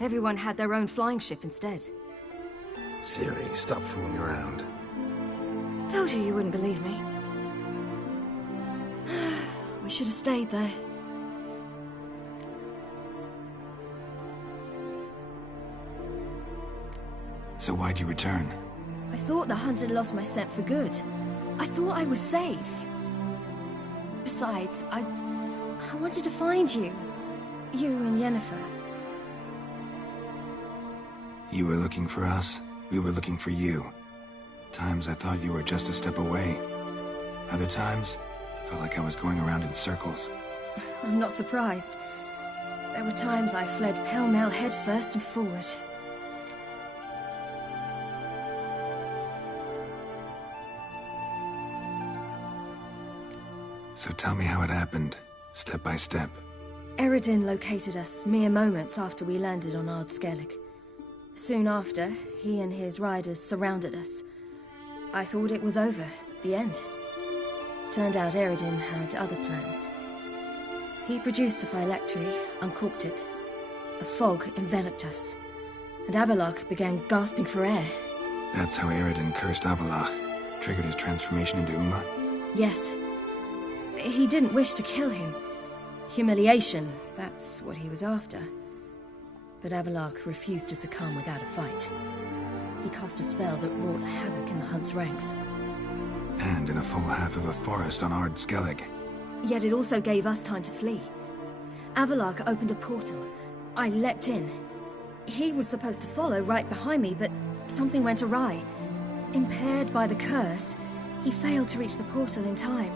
Everyone had their own flying ship instead. Ciri, stop fooling around. Told you you wouldn't believe me. We should have stayed there. So why'd you return? I thought the hunt had lost my scent for good. I thought I was safe. Besides, I wanted to find you. You and Yennefer. You were looking for us, we were looking for you. Times I thought you were just a step away. Other times, felt like I was going around in circles. I'm not surprised. There were times I fled pell-mell headfirst and forward. So tell me how it happened, step by step. Eredin located us mere moments after we landed on Ard Skellig. Soon after, he and his riders surrounded us. I thought it was over, the end. Turned out Eredin had other plans. He produced the phylactery, uncorked it. A fog enveloped us, and Avalok began gasping for air. That's how Eredin cursed Avalok, triggered his transformation into Uma? Yes. He didn't wish to kill him. Humiliation, that's what he was after. But Avalok refused to succumb without a fight. He cast a spell that wrought havoc in the hunt's ranks. And in a full half of a forest on Ard Skellig. Yet it also gave us time to flee. Avalok opened a portal. I leapt in. He was supposed to follow right behind me, but something went awry. Impaired by the curse, he failed to reach the portal in time.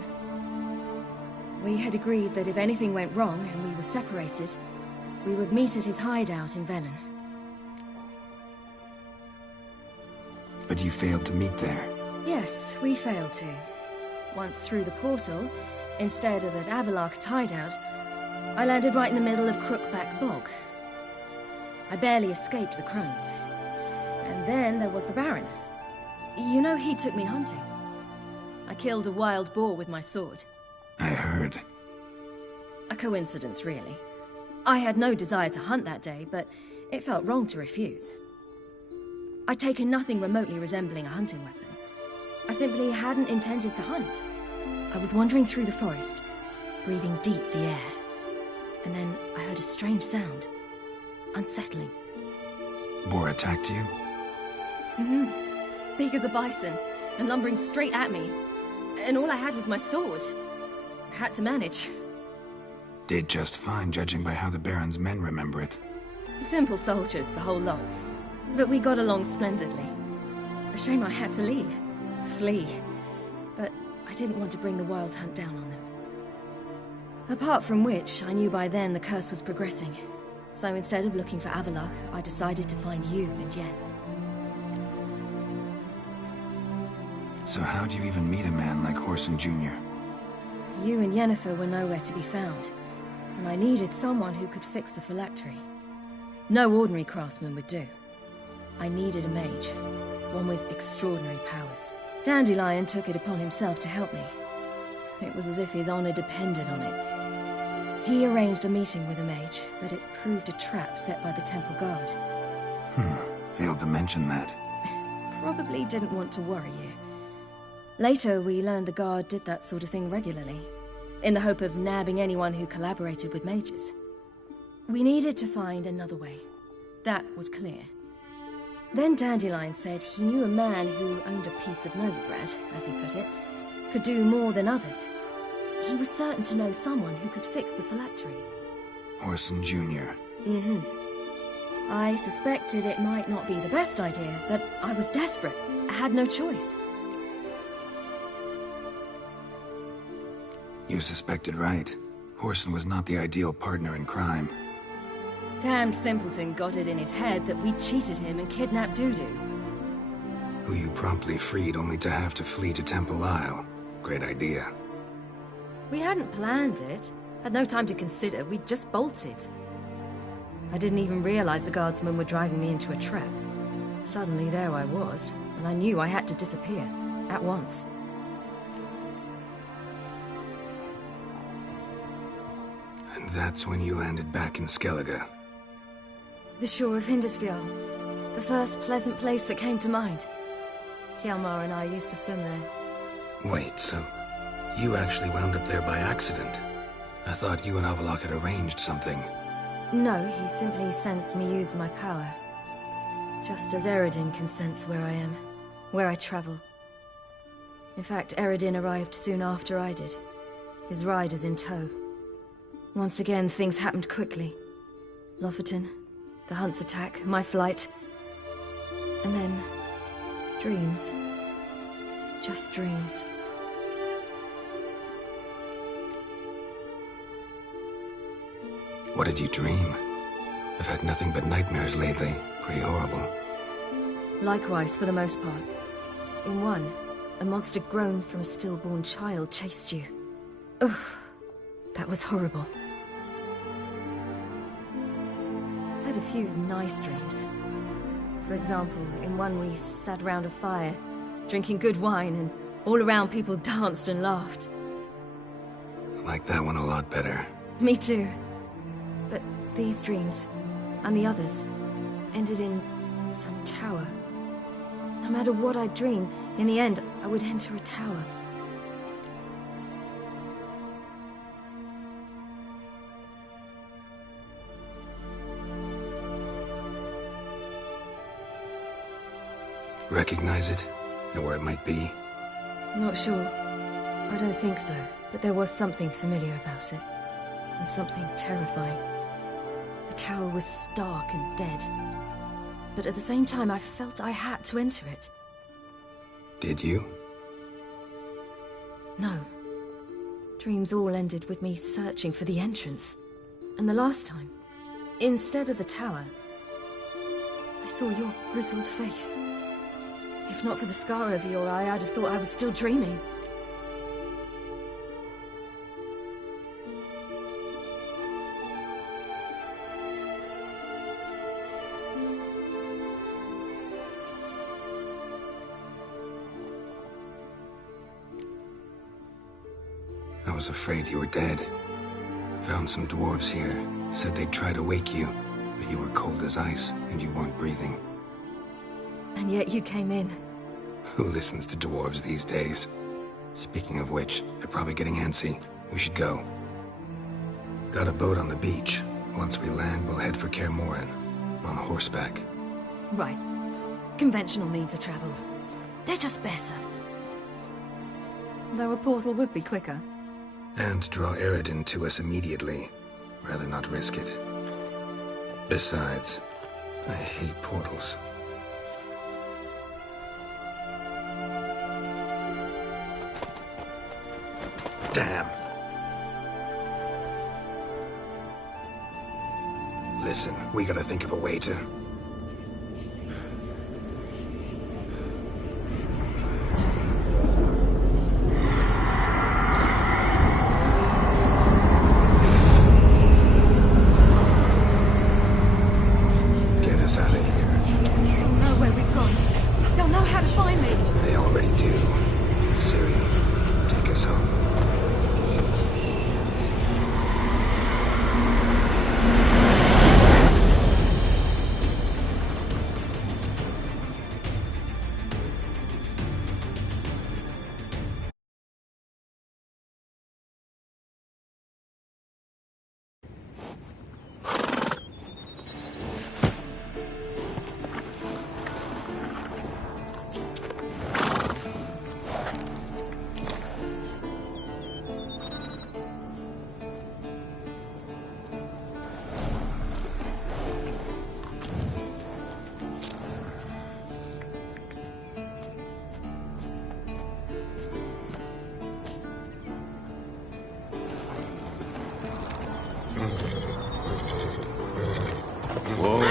We had agreed that if anything went wrong and we were separated, we would meet at his hideout in Velen. But you failed to meet there. Yes, we failed to. Once through the portal, instead of at Avalok's hideout, I landed right in the middle of Crookback Bog. I barely escaped the crones. And then there was the Baron. You know, he took me hunting. I killed a wild boar with my sword. I heard. A coincidence, really. I had no desire to hunt that day, but it felt wrong to refuse. I'd taken nothing remotely resembling a hunting weapon. I simply hadn't intended to hunt. I was wandering through the forest, breathing deep the air. And then I heard a strange sound. Unsettling. Boar attacked you? Mm-hmm. Big as a bison, and lumbering straight at me. And all I had was my sword. Had to manage. Did just fine, judging by how the Baron's men remember it. Simple soldiers, the whole lot. But we got along splendidly. A shame I had to leave. Flee. But I didn't want to bring the wild hunt down on them. Apart from which, I knew by then the curse was progressing. So instead of looking for Avalok, I decided to find you and Yen. So how'd you even meet a man like Horson Jr.? You and Yennefer were nowhere to be found, and I needed someone who could fix the phylactery. No ordinary craftsman would do. I needed a mage, one with extraordinary powers. Dandelion took it upon himself to help me. It was as if his honor depended on it. He arranged a meeting with a mage, but it proved a trap set by the temple guard. Failed to mention that. Probably didn't want to worry you. Later, we learned the guard did that sort of thing regularly, in the hope of nabbing anyone who collaborated with mages. We needed to find another way. That was clear. Then Dandelion said he knew a man who owned a piece of Novigrad, as he put it, could do more than others. He was certain to know someone who could fix the phylactery. Horson Jr. Mm-hmm. I suspected it might not be the best idea, but I was desperate. I had no choice. You suspected right. Horson was not the ideal partner in crime. Damned simpleton got it in his head that we cheated him and kidnapped Dudu. Who you promptly freed only to have to flee to Temple Isle. Great idea. We hadn't planned it. Had no time to consider. We just bolted. I didn't even realize the guardsmen were driving me into a trap. Suddenly there I was, and I knew I had to disappear. At once. And that's when you landed back in Skellige. The shore of Hindisfjall. The first pleasant place that came to mind. Hjalmar and I used to swim there. Wait, so you actually wound up there by accident? I thought you and Avalok had arranged something. No, he simply sensed me use my power. Just as Eredin can sense where I am, where I travel. In fact, Eredin arrived soon after I did, his riders in tow. Once again, things happened quickly. Lofoten, the hunt's attack, my flight. And then, dreams. Just dreams. What did you dream? I've had nothing but nightmares lately. Pretty horrible. Likewise, for the most part. In one, a monster grown from a stillborn child chased you. Ugh, that was horrible. I had a few nice dreams. For example, in one we sat around a fire, drinking good wine, and all around people danced and laughed. I like that one a lot better. Me too. But these dreams, and the others, ended in some tower. No matter what I dream, in the end, I would enter a tower. Recognize it? Know where it might be? Not sure. I don't think so. But there was something familiar about it, and something terrifying. The tower was stark and dead, but at the same time I felt I had to enter it. Did you? No. Dreams all ended with me searching for the entrance. And the last time, instead of the tower, I saw your grizzled face. If not for the scar over your eye, I'd have thought I was still dreaming. I was afraid you were dead. Found some dwarves here. Said they'd try to wake you, but you were cold as ice and you weren't breathing. And yet you came in. Who listens to dwarves these days? Speaking of which, they're probably getting antsy. We should go. Got a boat on the beach. Once we land, we'll head for Kaer Morhen. On horseback. Right. Conventional means of travel. They're just better. Though a portal would be quicker. And draw Eredin to us immediately. Rather not risk it. Besides, I hate portals. Damn. Listen, we gotta think of a way to... Get us out of here. They'll know where we've gone. They'll know how to find me. They already do. Ciri, take us home. Whoa.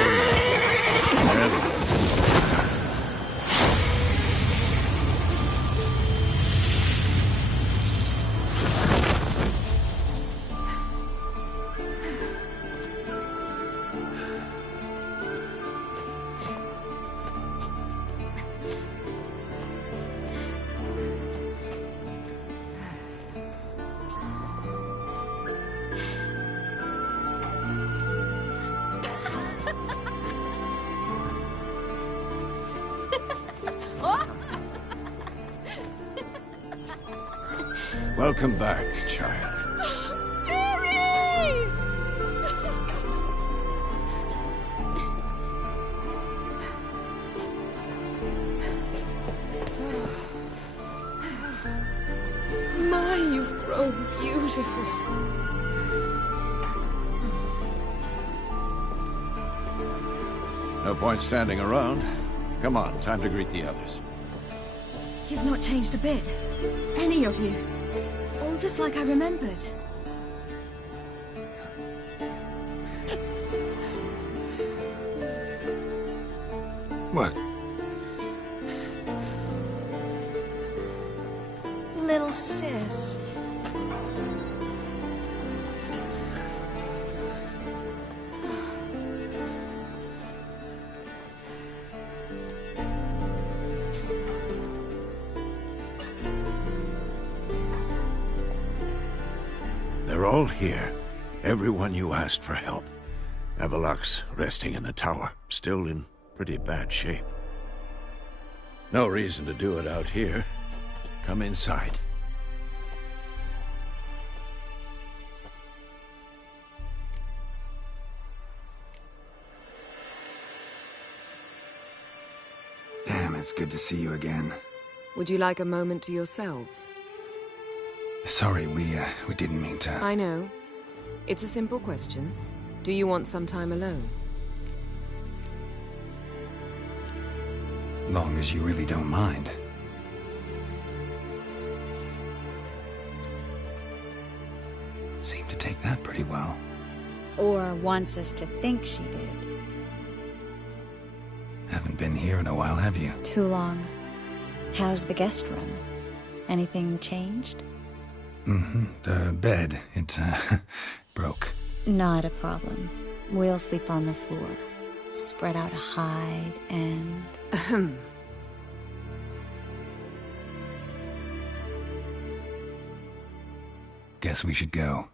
Welcome back, child. Ciri! My, you've grown beautiful. No point standing around. Come on, time to greet the others. You've not changed a bit. Any of you. All just like I remembered. What? Little sis. They're all here. Everyone you asked for help. Avalok's resting in the tower, still in pretty bad shape. No reason to do it out here. Come inside. Damn, it's good to see you again. Would you like a moment to yourselves? Sorry, we didn't mean to... I know. It's a simple question. Do you want some time alone? Long as you really don't mind. Seemed to take that pretty well. Or wants us to think she did. Haven't been here in a while, have you? Too long. How's the guest room? Anything changed? Mm-hmm. The bed, it, broke. Not a problem. We'll sleep on the floor. Spread out a hide and... Ahem. Guess we should go.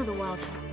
know the Wild Hunt.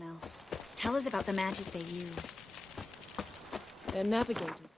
everyone else. Tell us about the magic they use. They're navigators.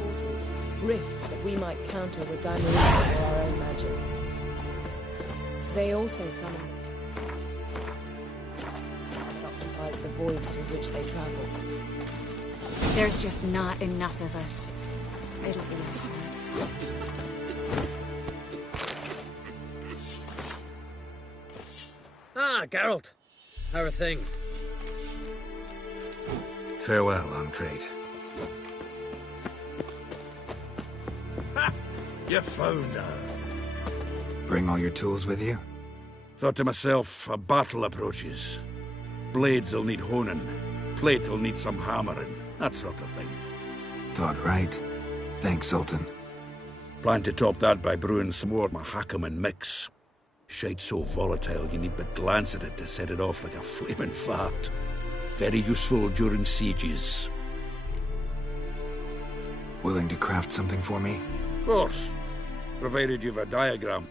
Portals, rifts that we might counter with Diamond or our own magic. They also summon me. It occupies the voids through which they travel. There's just not enough of us. It'll be a hard fight. Ah, Geralt. How are things? Farewell, on Crate. Ha! You found her. Bring all your tools with you? Thought to myself, a battle approaches. Blades'll need honing. Plate'll need some hammering. That sort of thing. Thought right. Thanks, Sultan. Plan to top that by brewing some more Mahakam and mix. Shite so volatile you need but glance at it to set it off like a flaming fart. Very useful during sieges. Willing to craft something for me? Of course. Provided you've a diagram.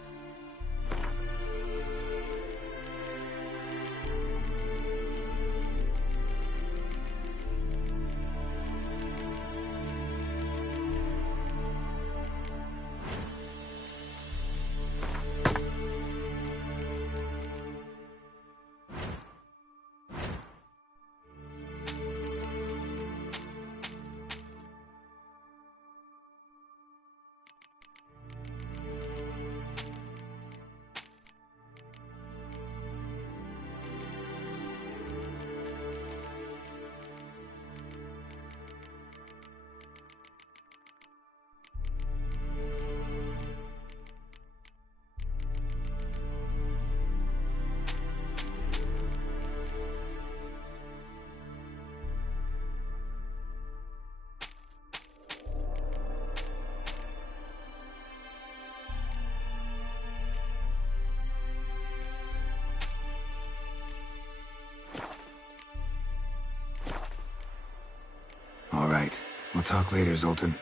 All right. We'll talk later, Zoltan.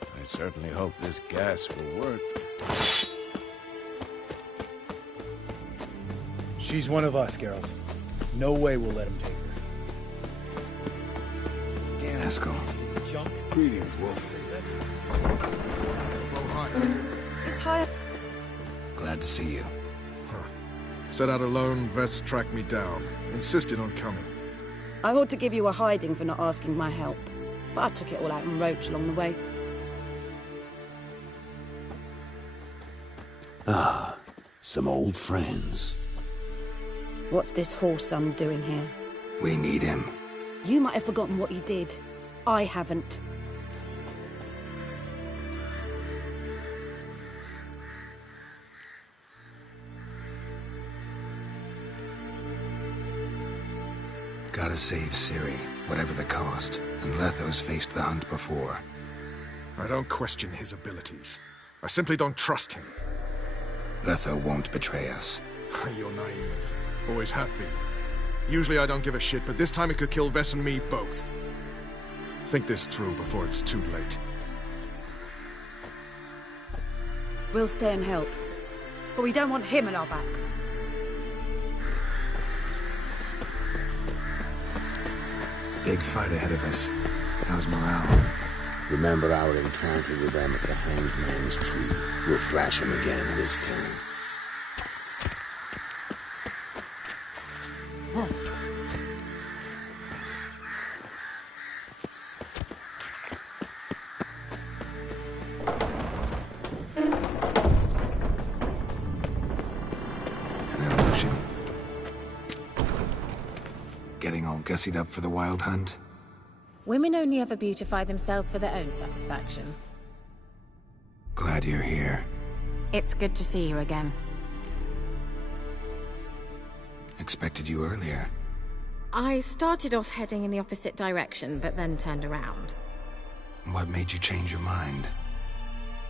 I certainly hope this gas will work. She's one of us, Geralt. No way we'll let him take her. Damn. Haskell. Junk. Greetings, Wolf. Is high. Glad to see you. Set out alone, Vest tracked me down. Insisted on coming. I ought to give you a hiding for not asking my help, but I took it all out in Roach along the way. Ah, some old friends. What's this horse son doing here? We need him. You might have forgotten what he did. I haven't. Gotta save Ciri, whatever the cost. And Letho's faced the hunt before. I don't question his abilities. I simply don't trust him. Letho won't betray us. You're naive. Always have been. Usually I don't give a shit, but this time it could kill Vess and me both. Think this through before it's too late. We'll stay and help. But we don't want him on our backs. Big fight ahead of us. How's morale? Remember our encounter with them at the Hanged Man's Tree. We'll thrash them again this time. An illusion. Getting all gussied up for the wild hunt? Women only ever beautify themselves for their own satisfaction. Glad you're here. It's good to see you again. Expected you earlier. I started off heading in the opposite direction, but then turned around. What made you change your mind?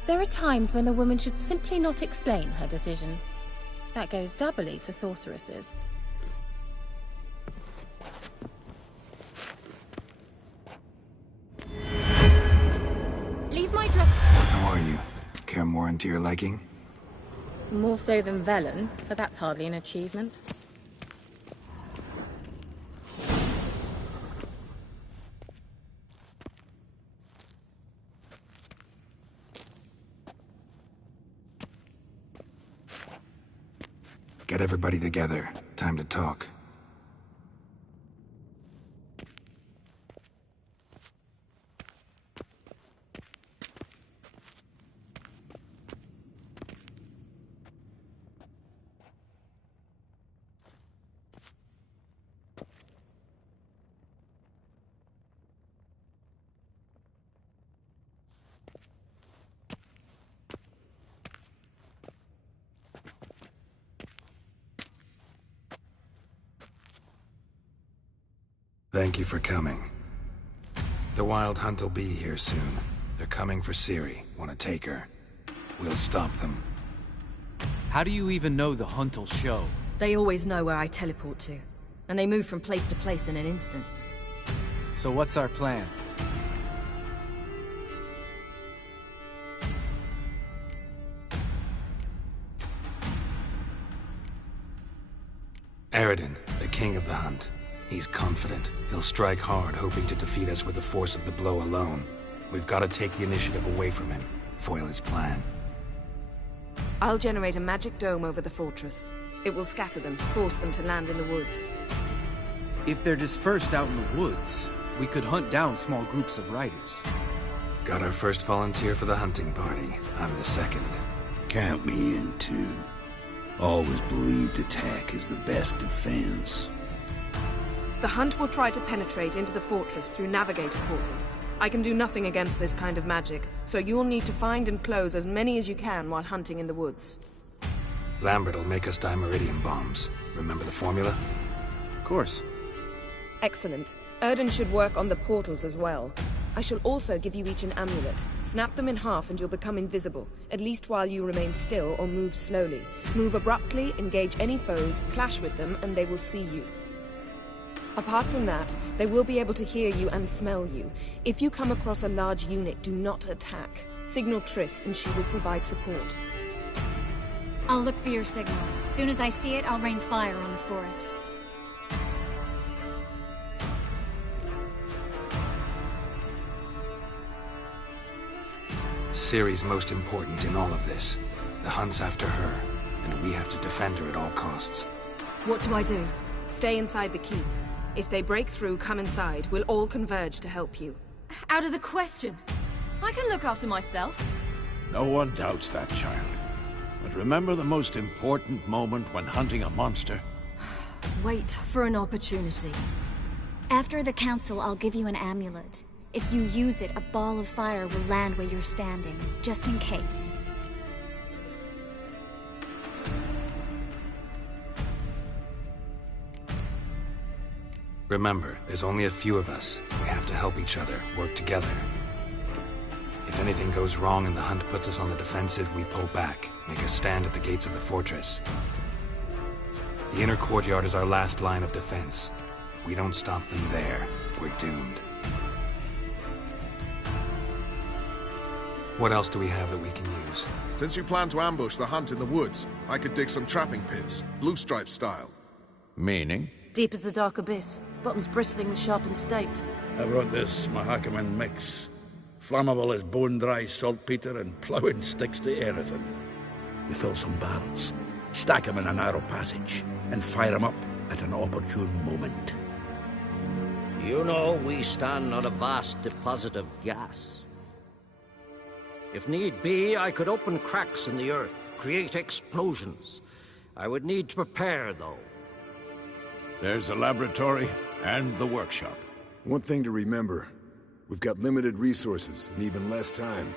There are times when a woman should simply not explain her decision. That goes doubly for sorceresses. Leave my dress. How are you? Kaer Morhen to your liking? More so than Velen, but that's hardly an achievement. Get everybody together. Time to talk. Thank you for coming. The Wild Hunt will be here soon. They're coming for Ciri. Want to take her? We'll stop them. How do you even know the Hunt will show? They always know where I teleport to. And they move from place to place in an instant. So what's our plan? Eredin, the king of the Hunt. He's confident. He'll strike hard, hoping to defeat us with the force of the blow alone. We've got to take the initiative away from him, foil his plan. I'll generate a magic dome over the fortress. It will scatter them, force them to land in the woods. If they're dispersed out in the woods, we could hunt down small groups of riders. Got our first volunteer for the hunting party. I'm the second. Count me in too. Always believed attack is the best defense. The Hunt will try to penetrate into the fortress through navigator portals. I can do nothing against this kind of magic, so you'll need to find and close as many as you can while hunting in the woods. Lambert'll make us dimeridium bombs. Remember the formula? Of course. Excellent. Erden should work on the portals as well. I shall also give you each an amulet. Snap them in half and you'll become invisible, at least while you remain still or move slowly. Move abruptly, engage any foes, clash with them, and they will see you. Apart from that, they will be able to hear you and smell you. If you come across a large unit, do not attack. Signal Triss and she will provide support. I'll look for your signal. As soon as I see it, I'll rain fire on the forest. Ciri's most important in all of this. The Hunt's after her, and we have to defend her at all costs. What do I do? Stay inside the keep. If they break through, come inside. We'll all converge to help you. Out of the question. I can look after myself. No one doubts that, child. But remember the most important moment when hunting a monster? Wait for an opportunity. After the council, I'll give you an amulet. If you use it, a ball of fire will land where you're standing, just in case. Remember, there's only a few of us. We have to help each other, work together. If anything goes wrong and the Hunt puts us on the defensive, we pull back, make a stand at the gates of the fortress. The inner courtyard is our last line of defense. If we don't stop them there, we're doomed. What else do we have that we can use? Since you plan to ambush the Hunt in the woods, I could dig some trapping pits, blue stripe style. Meaning? Deep as the dark abyss, bottoms bristling with sharpened stakes. I brought this Mahakaman mix. Flammable as bone-dry saltpeter and ploughing sticks to anything. We fill some barrels, stack them in a narrow passage, and fire them up at an opportune moment. You know, we stand on a vast deposit of gas. If need be, I could open cracks in the earth, create explosions. I would need to prepare, though. There's the laboratory and the workshop. One thing to remember, we've got limited resources and even less time.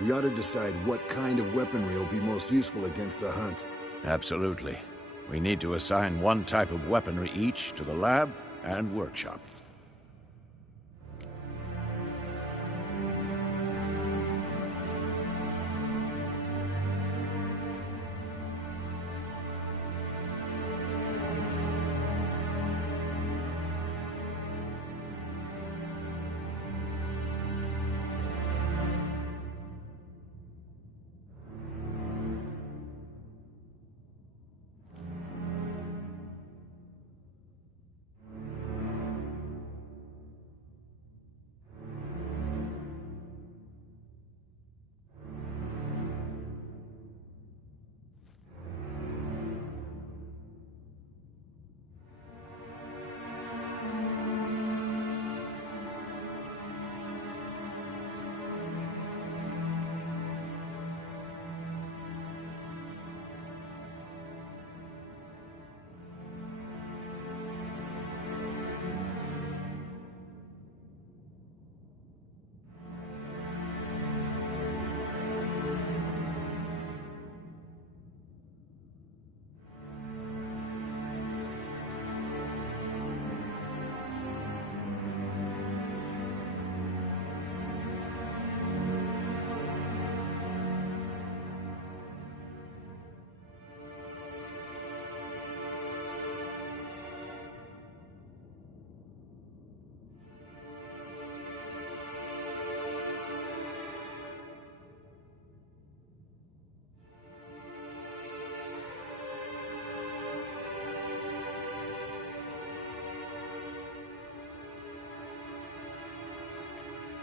We ought to decide what kind of weaponry will be most useful against the Hunt. Absolutely. We need to assign one type of weaponry each to the lab and workshop.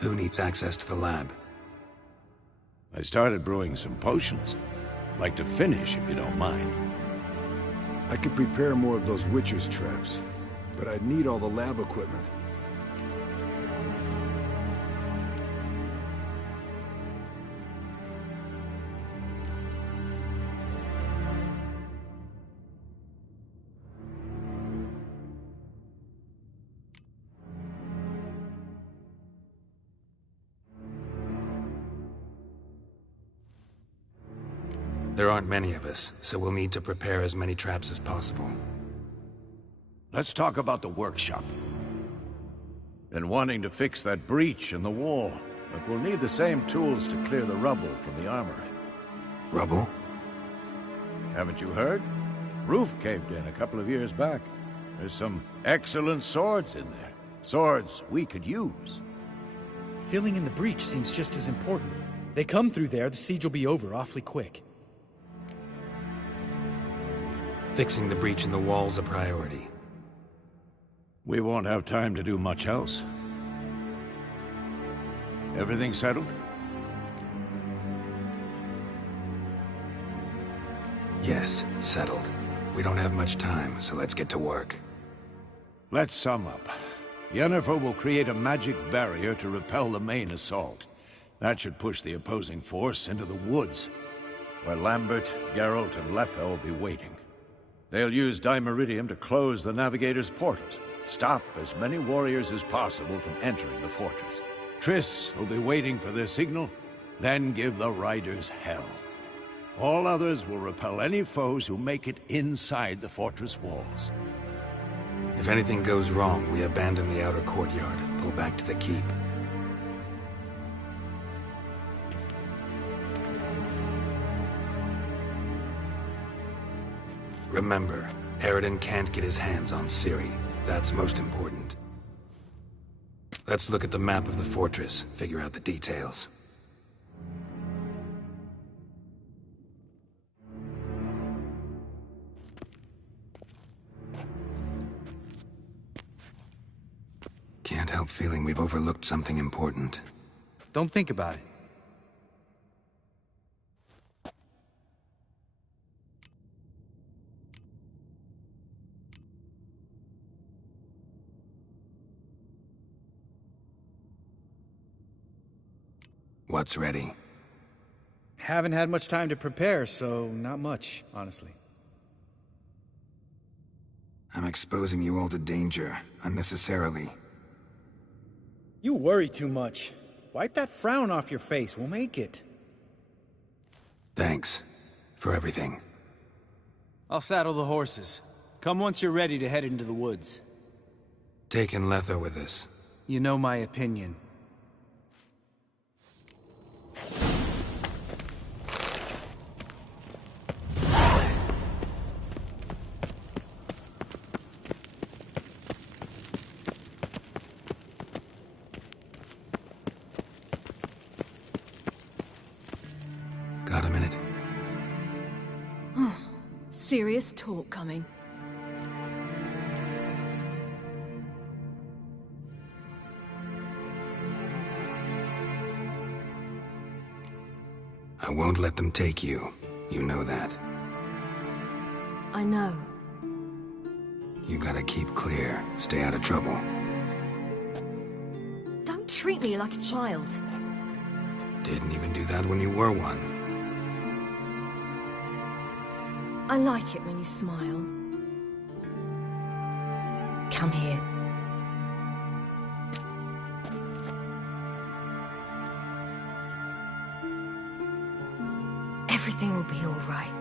Who needs access to the lab? I started brewing some potions. Like to finish, if you don't mind. I could prepare more of those Witcher's traps, but I'd need all the lab equipment. There aren't many of us, so we'll need to prepare as many traps as possible. Let's talk about the workshop. Been wanting to fix that breach in the wall, but we'll need the same tools to clear the rubble from the armory. Rubble? Haven't you heard? Roof caved in a couple of years back. There's some excellent swords in there. Swords we could use. Filling in the breach seems just as important. They come through there, the siege will be over awfully quick. Fixing the breach in the wall's a priority. We won't have time to do much else. Everything settled? Yes, settled. We don't have much time, so let's get to work. Let's sum up. Yennefer will create a magic barrier to repel the main assault. That should push the opposing force into the woods, where Lambert, Geralt, and Letha will be waiting. They'll use Dimeridium to close the Navigator's portals, stop as many warriors as possible from entering the fortress. Triss will be waiting for their signal, then give the riders hell. All others will repel any foes who make it inside the fortress walls. If anything goes wrong, we abandon the outer courtyard, pull back to the keep. Remember, Eridan can't get his hands on Ciri. That's most important. Let's look at the map of the fortress, figure out the details. Can't help feeling we've overlooked something important. Don't think about it. What's ready? Haven't had much time to prepare, so not much, honestly. I'm exposing you all to danger, unnecessarily. You worry too much. Wipe that frown off your face, we'll make it. Thanks. For everything. I'll saddle the horses. Come once you're ready to head into the woods. Taking Letha with us. You know my opinion. Got a minute? Serious talk coming. I won't let them take you. You know that. I know. You gotta keep clear. Stay out of trouble. Don't treat me like a child. Didn't even do that when you were one. I like it when you smile. Come here. Everything will be all right.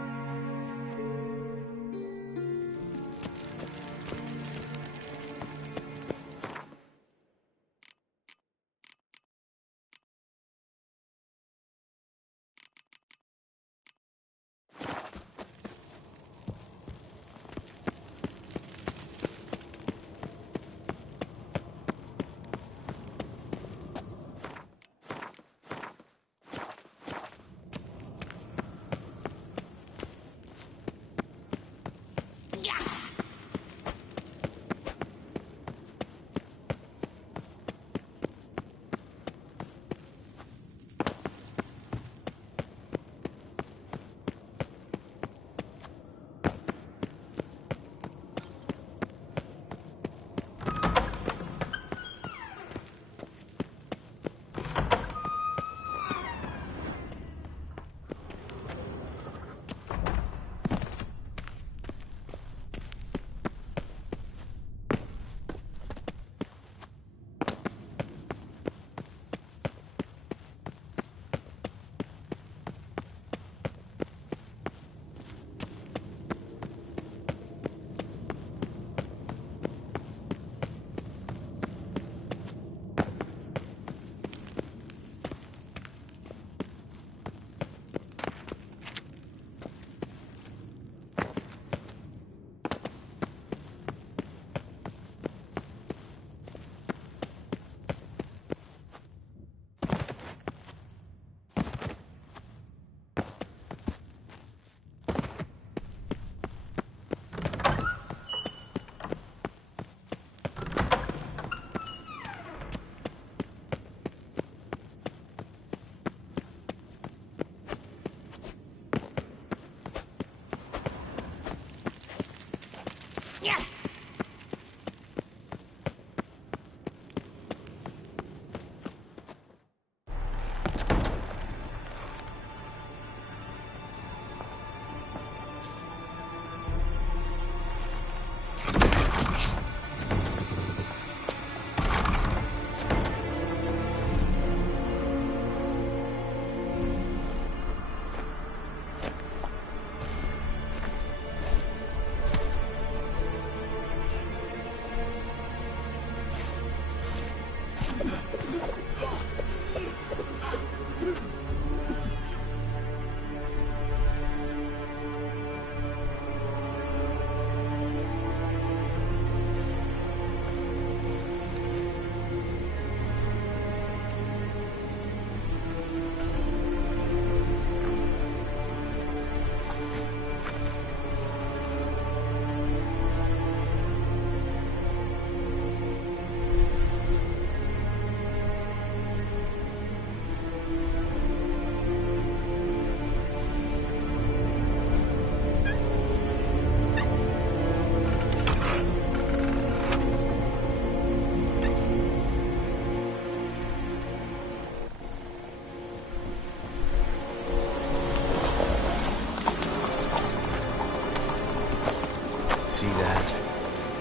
See that?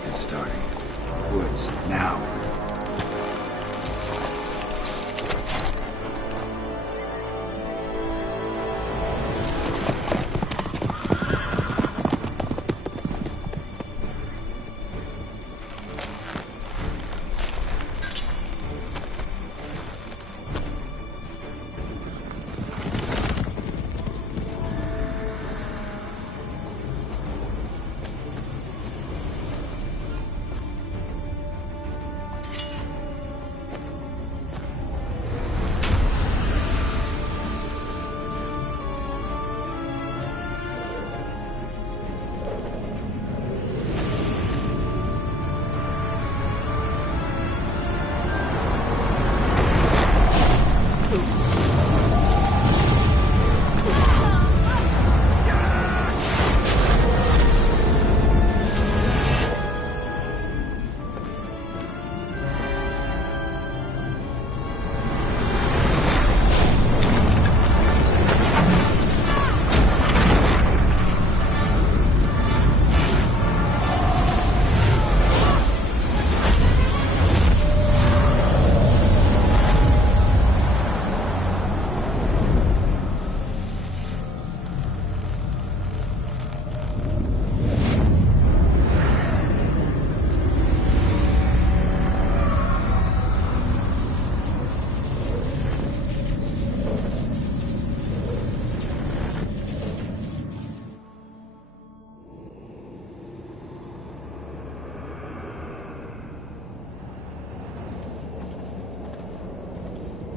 It's starting. Woods, now.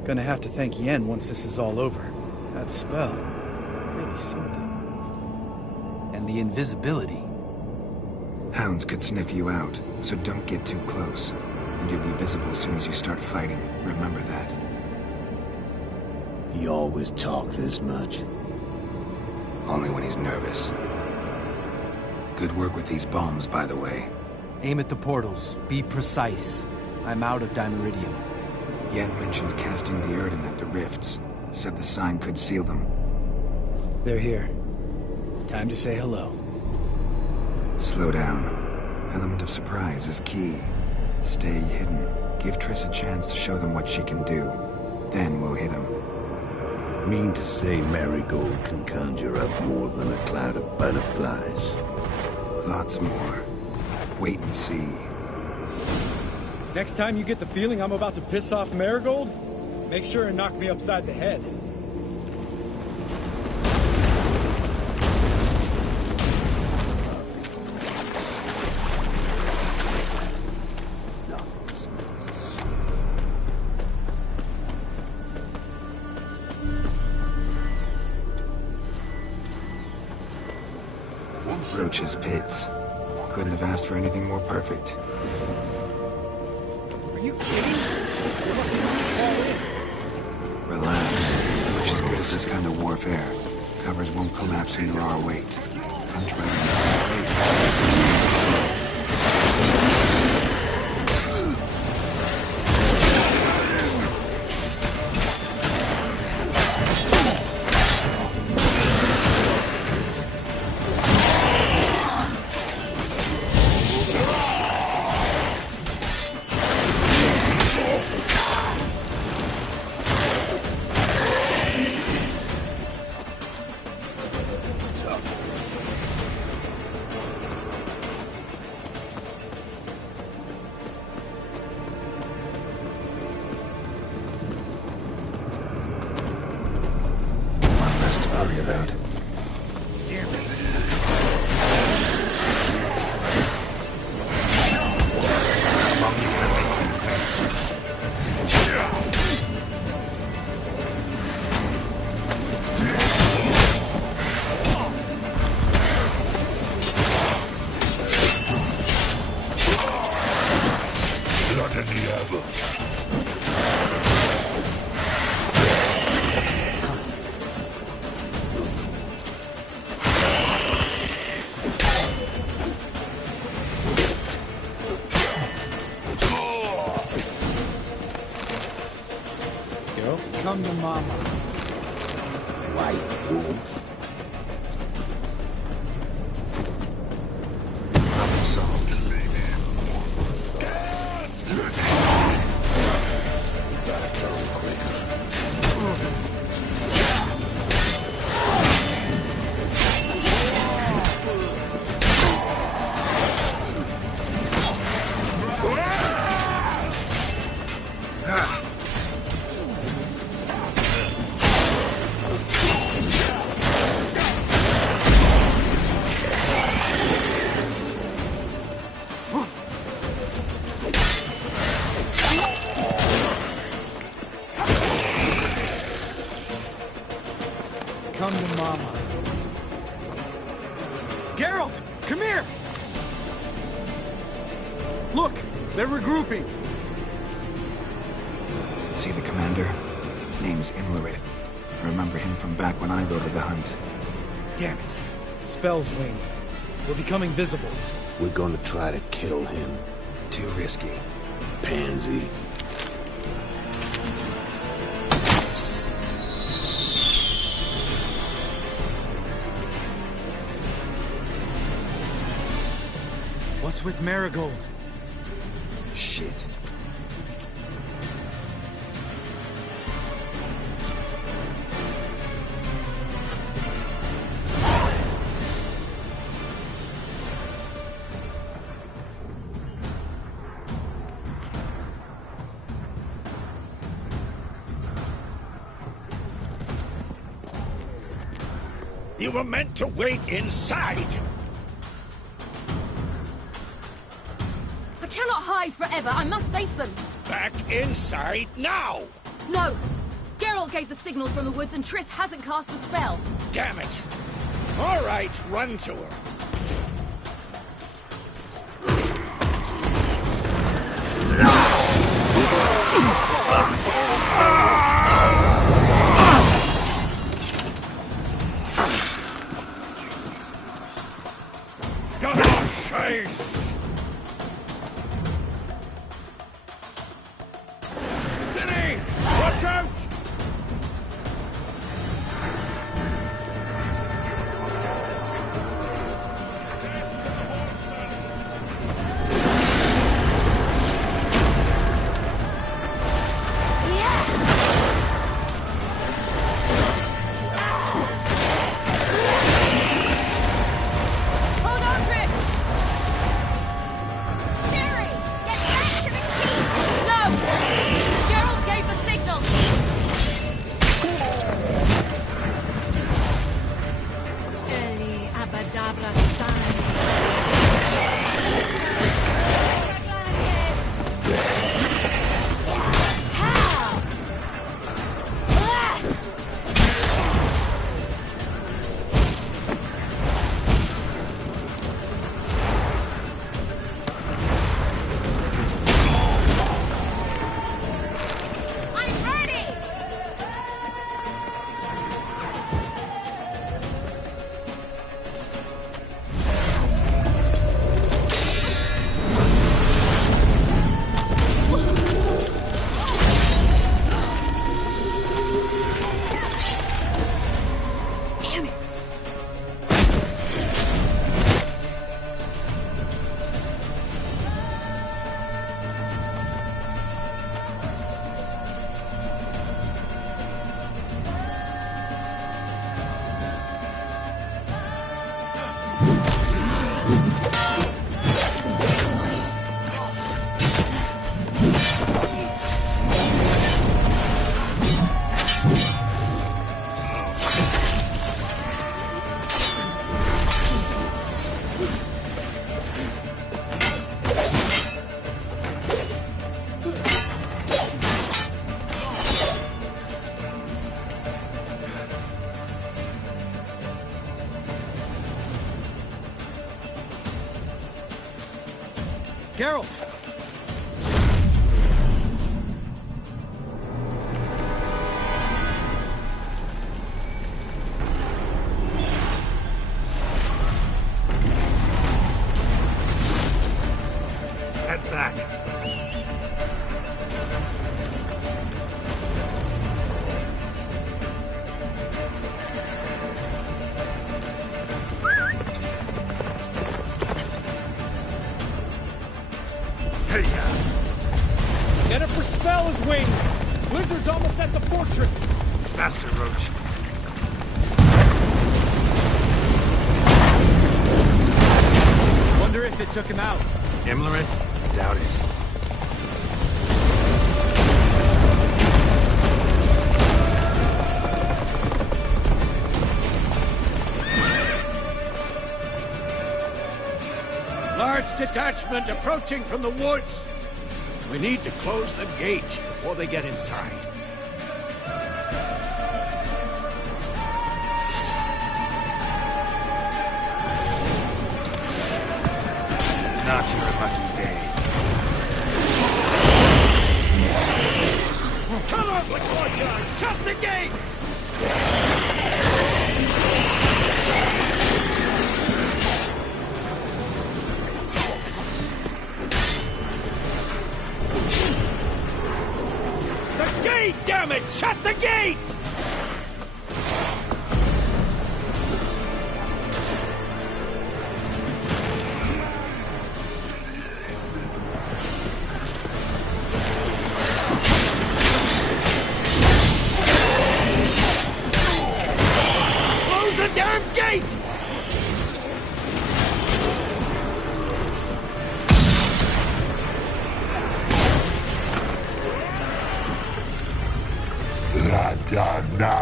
Gonna have to thank Yen once this is all over. That spell, really something. And the invisibility. Hounds could sniff you out, so don't get too close. And you'll be visible as soon as you start fighting. Remember that. He always talk this much. Only when he's nervous. Good work with these bombs, by the way. Aim at the portals. Be precise. I'm out of Dimeridium. Yen mentioned casting the Erden at the rifts. Said the sign could seal them. They're here. Time to say hello. Slow down. Element of surprise is key. Stay hidden. Give Triss a chance to show them what she can do. Then we'll hit him. Mean to say Marigold can conjure up more than a cloud of butterflies? Lots more. Wait and see. Next time you get the feeling I'm about to piss off Marigold, make sure and knock me upside the head. Roach's pits. Couldn't have asked for anything more perfect. Are you kidding? Relax. Roach is good at this kind of warfare. Covers won't collapse under our weight. Punch right in the face. worry about. Damn it. Blood in the apple. Come to Mama. White wolf. Problem solved. Gotta kill him quicker. Come to Mama. Geralt, come here! Look, they're regrouping. See the commander? Name's Imlerith. I remember him from back when I rode the hunt. Damn it. Spell's waning. We're becoming visible. We're gonna try to kill him. Too risky. Pansy. What's with Marigold? Shit. You were meant to wait inside! I cannot hide forever. I must face them. Back inside now! No! Geralt gave the signal from the woods and Triss hasn't cast the spell. Damn it! All right, run to her. Gonna chase! City! Watch out! Hold on, Triss! Ciri! Get back to the keep! No! Geralt gave the signal! Eli Abadabra I'm ready! Geralt! Head back. Jennifer spell is winged! Blizzard's almost at the fortress! Faster, Roach. Wonder if it took him out. Imlerith? Doubt it. Large detachment approaching from the woods. We need to close the gate before they get inside. Not your lucky day. Come out the courtyard! Shut the gates! The gate, damn it! Shut the gate! Close the damn gate! La da da.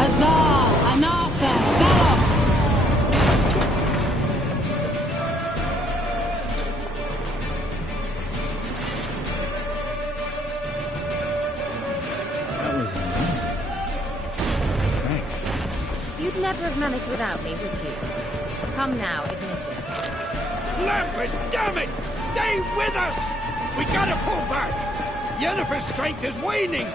Huzzah! Anartha! Velos! That was amazing. Thanks. You'd never have managed without me, would you? Come now, admit it. Lambert, damn it! Stay with us! We gotta pull back! Yennefer's strength is waning!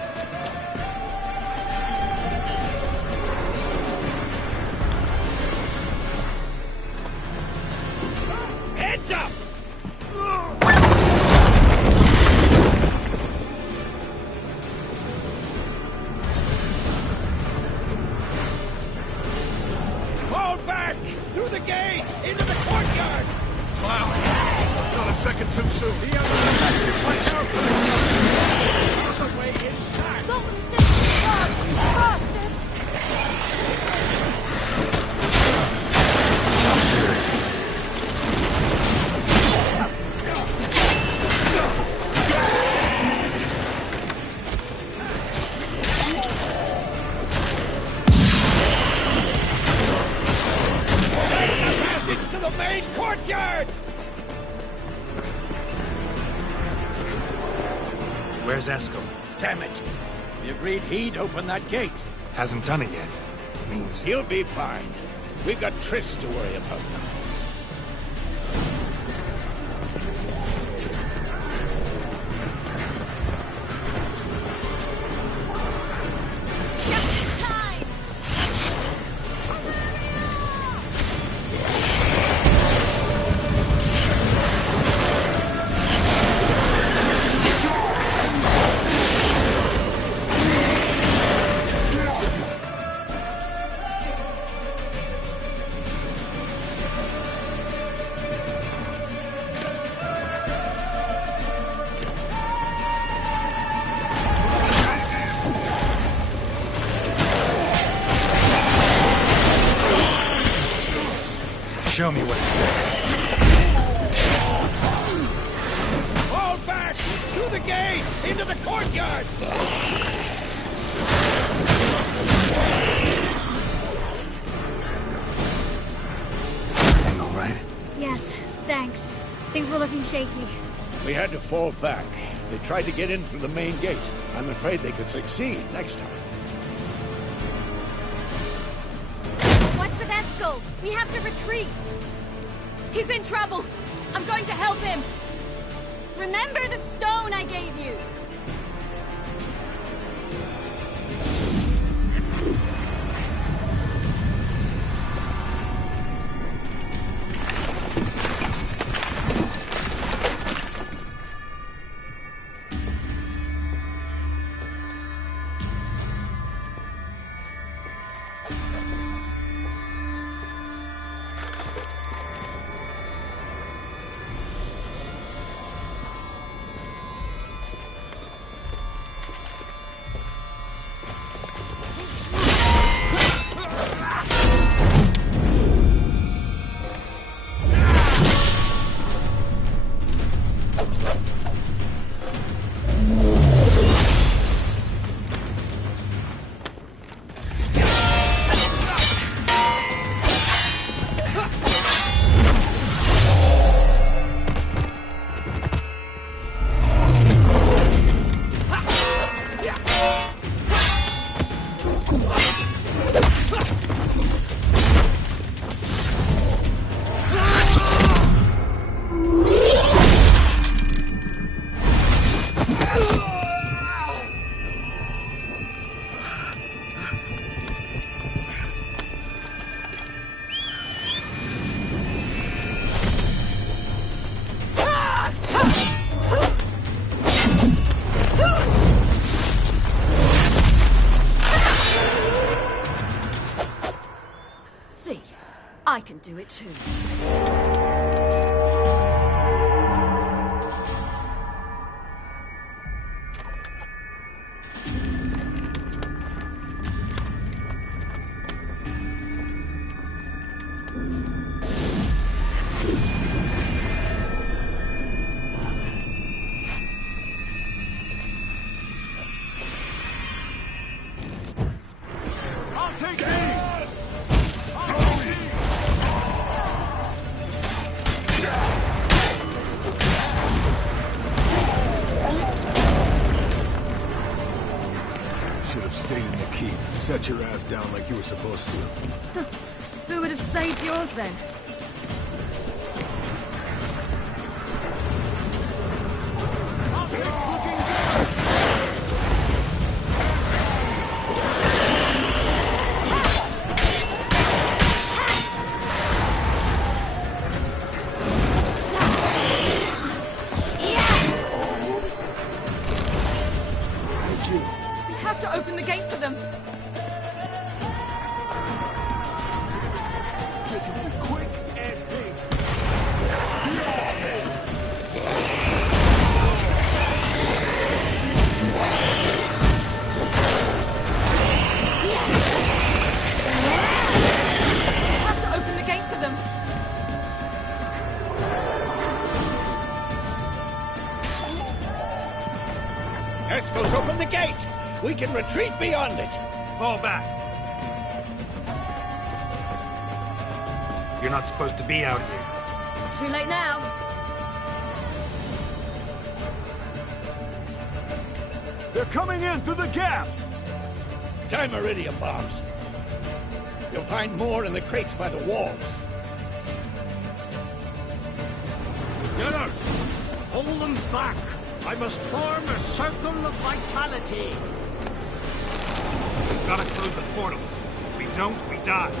Heads up! Fall back! Through the gate! Into the courtyard! Wow! Not a second too soon. Watch out for the way inside! Someone sent me guards, you bastards! Passage to the main courtyard! Where's Eskel? Damn it! We agreed he'd open that gate. Hasn't done it yet. Means He'll be fine. We've got Triss to worry about now. the gate! Into the courtyard! Everything all right? Yes, thanks. Things were looking shaky. We had to fall back. They tried to get in through the main gate. I'm afraid they could succeed next time. What's with Eskel? We have to retreat. He's in trouble. I'm going to help him. Remember the stone I gave you? I can do it too. I'll take it! Should have stayed in the keep. Set your ass down like you were supposed to. Who would have saved yours then? To open the gate for them. This will be quick and big. Have to open the gate for them. Eskel's open the gate! We can retreat beyond it! Fall back. You're not supposed to be out here. Too late now. They're coming in through the gaps! Time iridium bombs. You'll find more in the crates by the walls. Get her! Hold them back! I must form a circle of vitality. Gotta close the portals. If we don't, we die.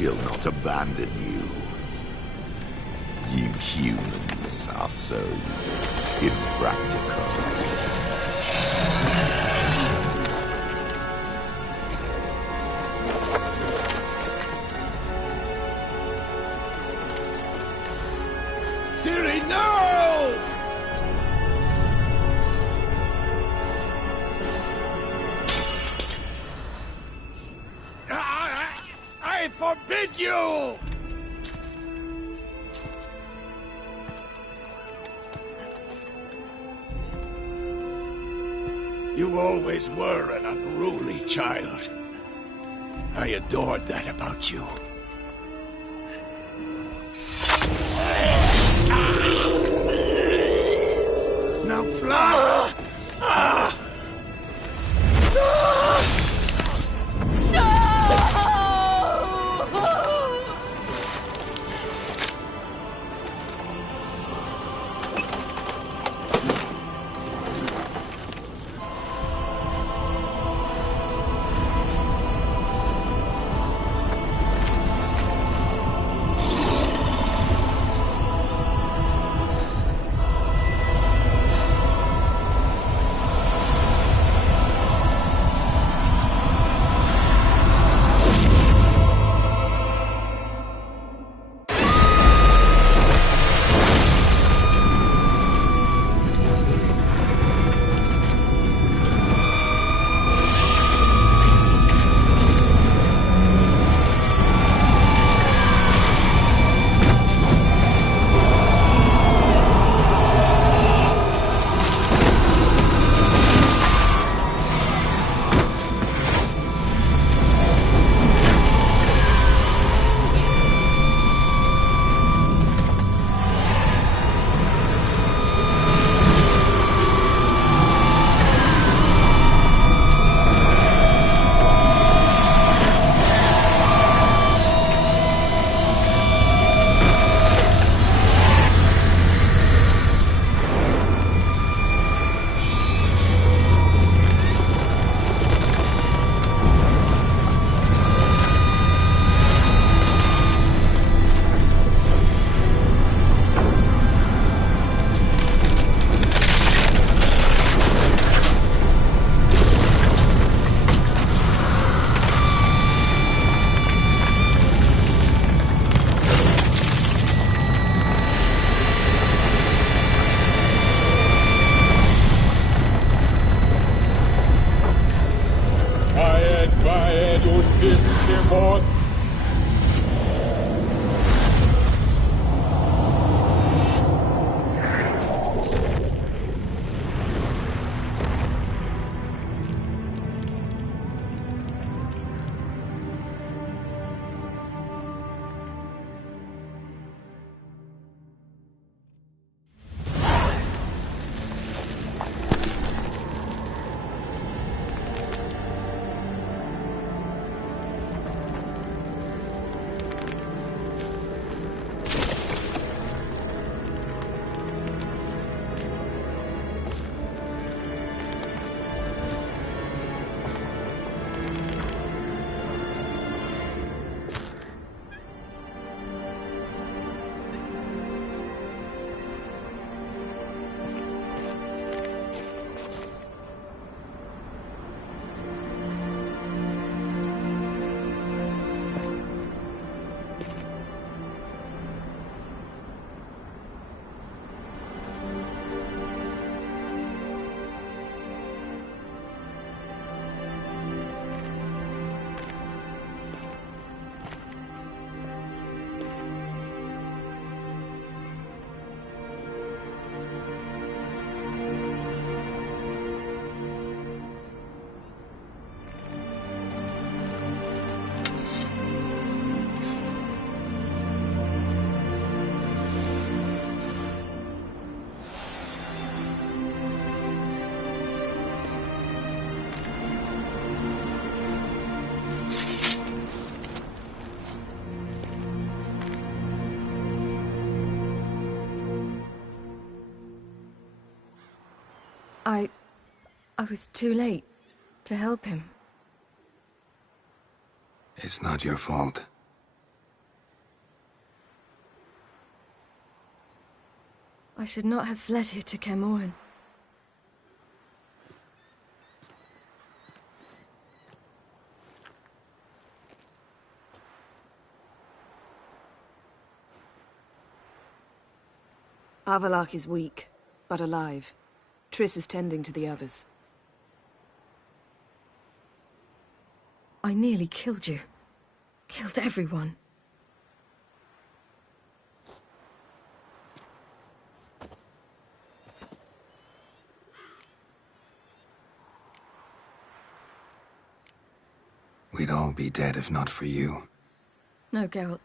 she'll not abandon you. You humans are so impractical. Ciri, no! I forbid you! You always were an unruly child. I adored that about you. Now fly! I was too late to help him. It's not your fault. I should not have fled here to Caermorhen. Avallac'h is weak, but alive. Triss is tending to the others. I nearly killed you. Killed everyone. We'd all be dead if not for you. No, Geralt.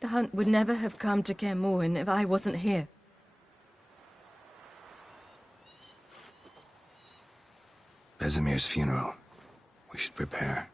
The hunt would never have come to Caermorhen if I wasn't here. Vesemir's funeral. We should prepare.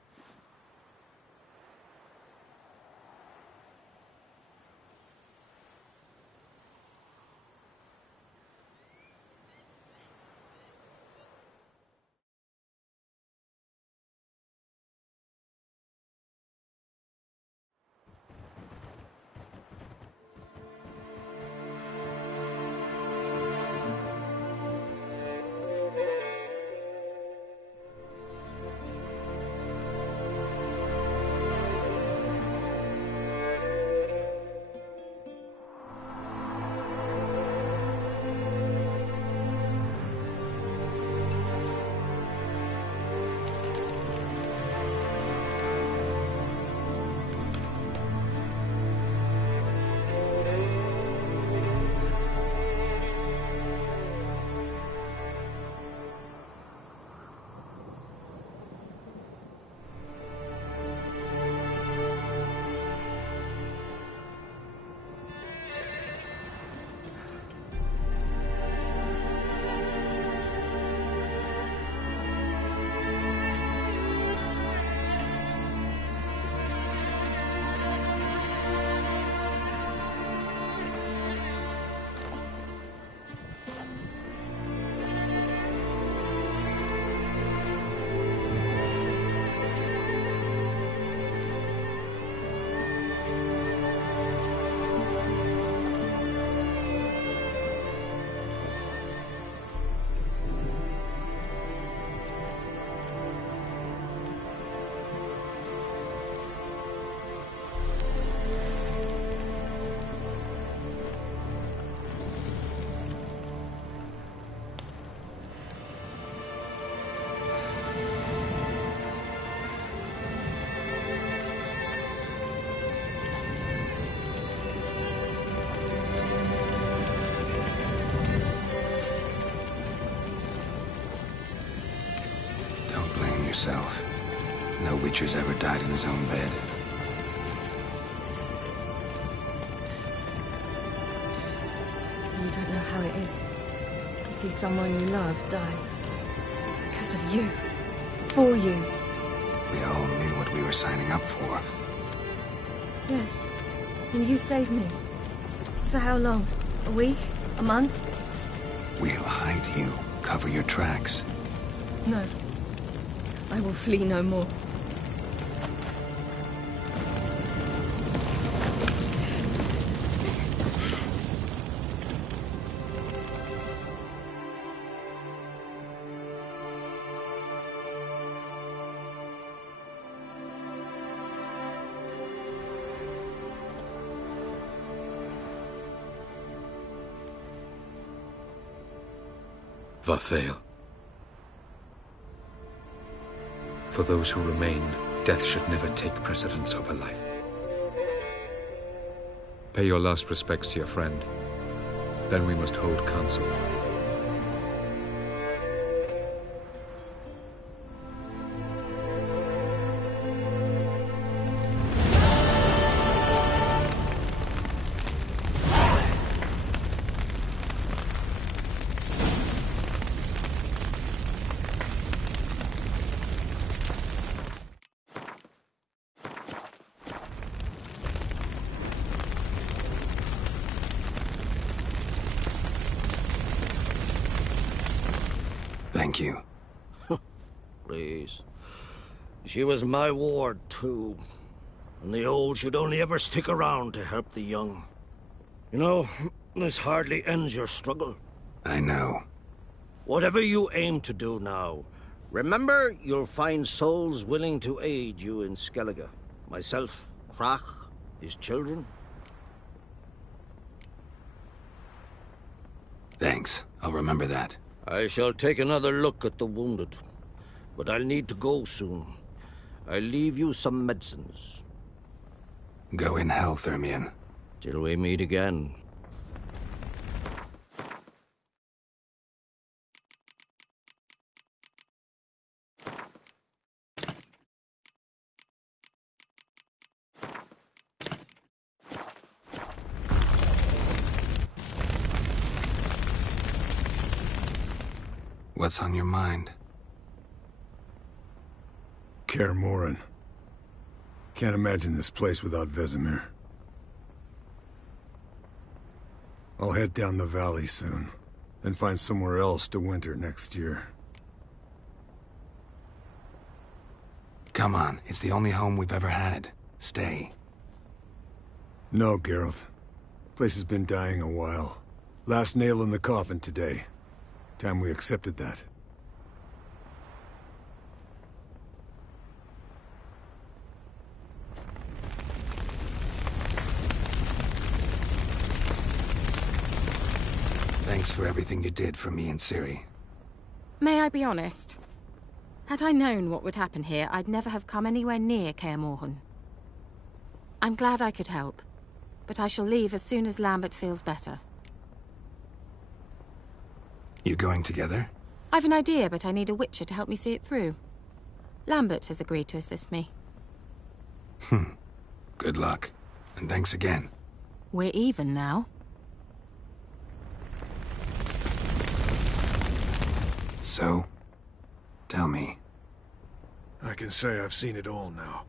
Yourself. No Witcher's ever died in his own bed. You don't know how it is to see someone you love die. Because of you. For you. We all knew what we were signing up for. Yes. And you saved me. For how long? A week? A month? We'll hide you. Cover your tracks. No. I will flee no more. Varthael. For those who remain, death should never take precedence over life. Pay your last respects to your friend. Then we must hold council. Thank you. Please. She was my ward, too. And the old should only ever stick around to help the young. You know, This hardly ends your struggle. I know. Whatever you aim to do now, remember you'll find souls willing to aid you in Skellige. Myself, Krach, his children. Thanks. I'll remember that. I shall take another look at the wounded. But I'll need to go soon. I'll leave you some medicines. Go in health, Ermion. Till we meet again. What's on your mind? Kaer Morhen. Can't imagine this place without Vesemir. I'll head down the valley soon, then find somewhere else to winter next year. Come on, it's the only home we've ever had. Stay. No, Geralt. Place has been dying a while. Last nail in the coffin today. Time we accepted that. Thanks for everything you did for me and Ciri. May I be honest? Had I known what would happen here, I'd never have come anywhere near Kaer Morhen. I'm glad I could help, but I shall leave as soon as Lambert feels better. You going together? I've an idea, but I need a witcher to help me see it through. Lambert has agreed to assist me. Good luck. And thanks again. We're even now. So, tell me. I can say I've seen it all now.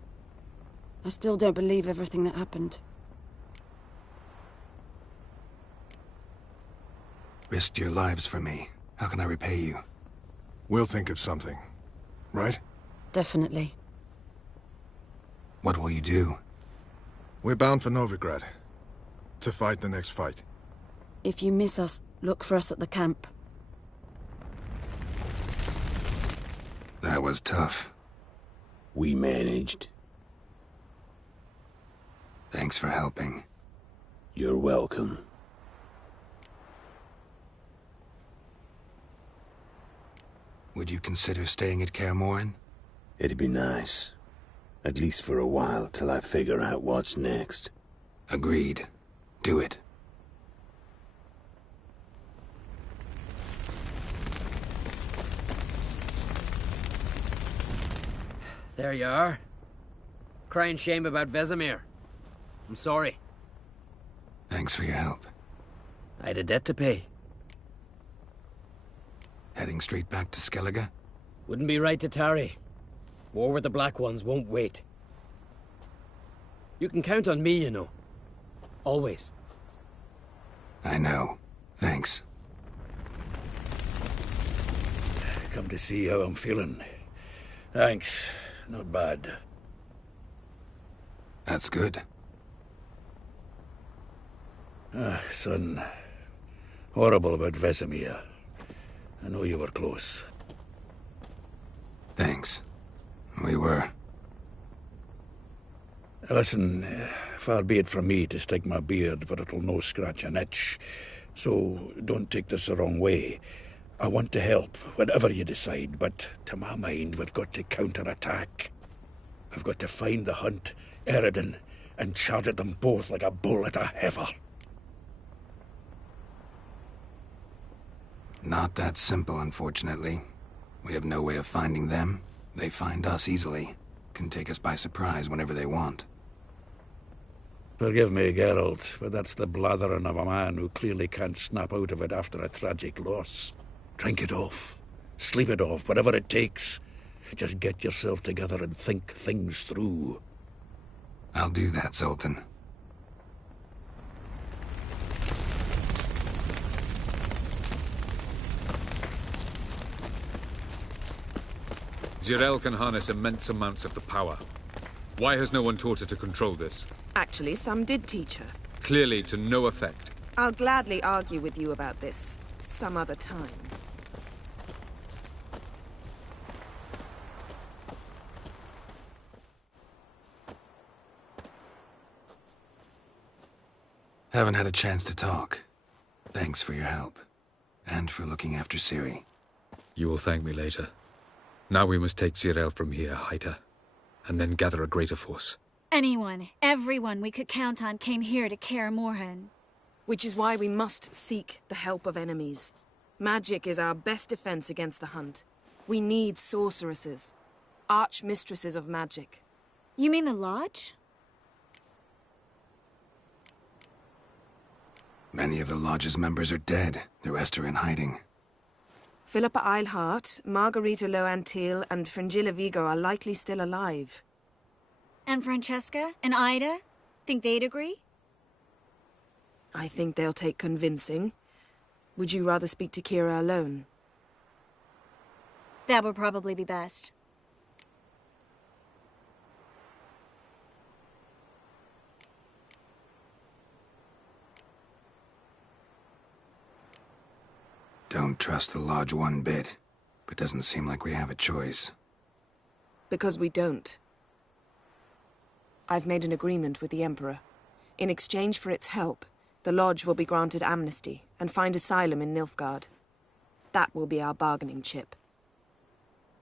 I still don't believe everything that happened. Risked your lives for me. How can I repay you? We'll think of something. Right? Definitely. What will you do? We're bound for Novigrad. To fight the next fight. If you miss us, look for us at the camp. That was tough. We managed. Thanks for helping. You're welcome. Would you consider staying at Kaer Morhen? It'd be nice. At least for a while, till I figure out what's next. Agreed. Do it. There you are. Crying shame about Vesemir. I'm sorry. Thanks for your help. I had a debt to pay. Heading straight back to Skellige? Wouldn't be right to tarry. War with the Black Ones won't wait. You can count on me, you know. Always. I know. Thanks. Come to see how I'm feeling. Thanks. Not bad. That's good. Son. Horrible about Vesemir. I know you were close. Thanks. We were. Listen, far be it from me to stick my beard, but it'll no scratch an itch. So don't take this the wrong way. I want to help, whatever you decide, but to my mind, we've got to counterattack. We've got to find the Hunt, Eredin, and charge at them both like a bull at a heifer. Not that simple, unfortunately. We have no way of finding them. They find us easily. Can take us by surprise whenever they want. Forgive me, Geralt, but that's the blathering of a man who clearly can't snap out of it after a tragic loss. Drink it off. Sleep it off, whatever it takes. Just get yourself together and think things through. I'll do that, Sultan. Zirael can harness immense amounts of the power. Why has no one taught her to control this? Actually, some did teach her. Clearly to no effect. I'll gladly argue with you about this some other time. Haven't had a chance to talk. Thanks for your help. And for looking after Ciri. You will thank me later. Now we must take Zirael from here, hide her, and then gather a greater force. Anyone, everyone we could count on came here to Kaer Morhen. Which is why we must seek the help of enemies. Magic is our best defense against the Hunt. We need sorceresses. Archmistresses of magic. You mean the Lodge? Many of the Lodge's members are dead. The rest are in hiding. Philippa Eilhart, Margarita Loantil, and Fringilla Vigo are likely still alive. And Francesca and Ida? Think they'd agree? I think they'll take convincing. Would you rather speak to Kira alone? That would probably be best. Don't trust the Lodge one bit, but doesn't seem like we have a choice. Because we don't. I've made an agreement with the Emperor. In exchange for its help, the Lodge will be granted amnesty and find asylum in Nilfgaard. That will be our bargaining chip.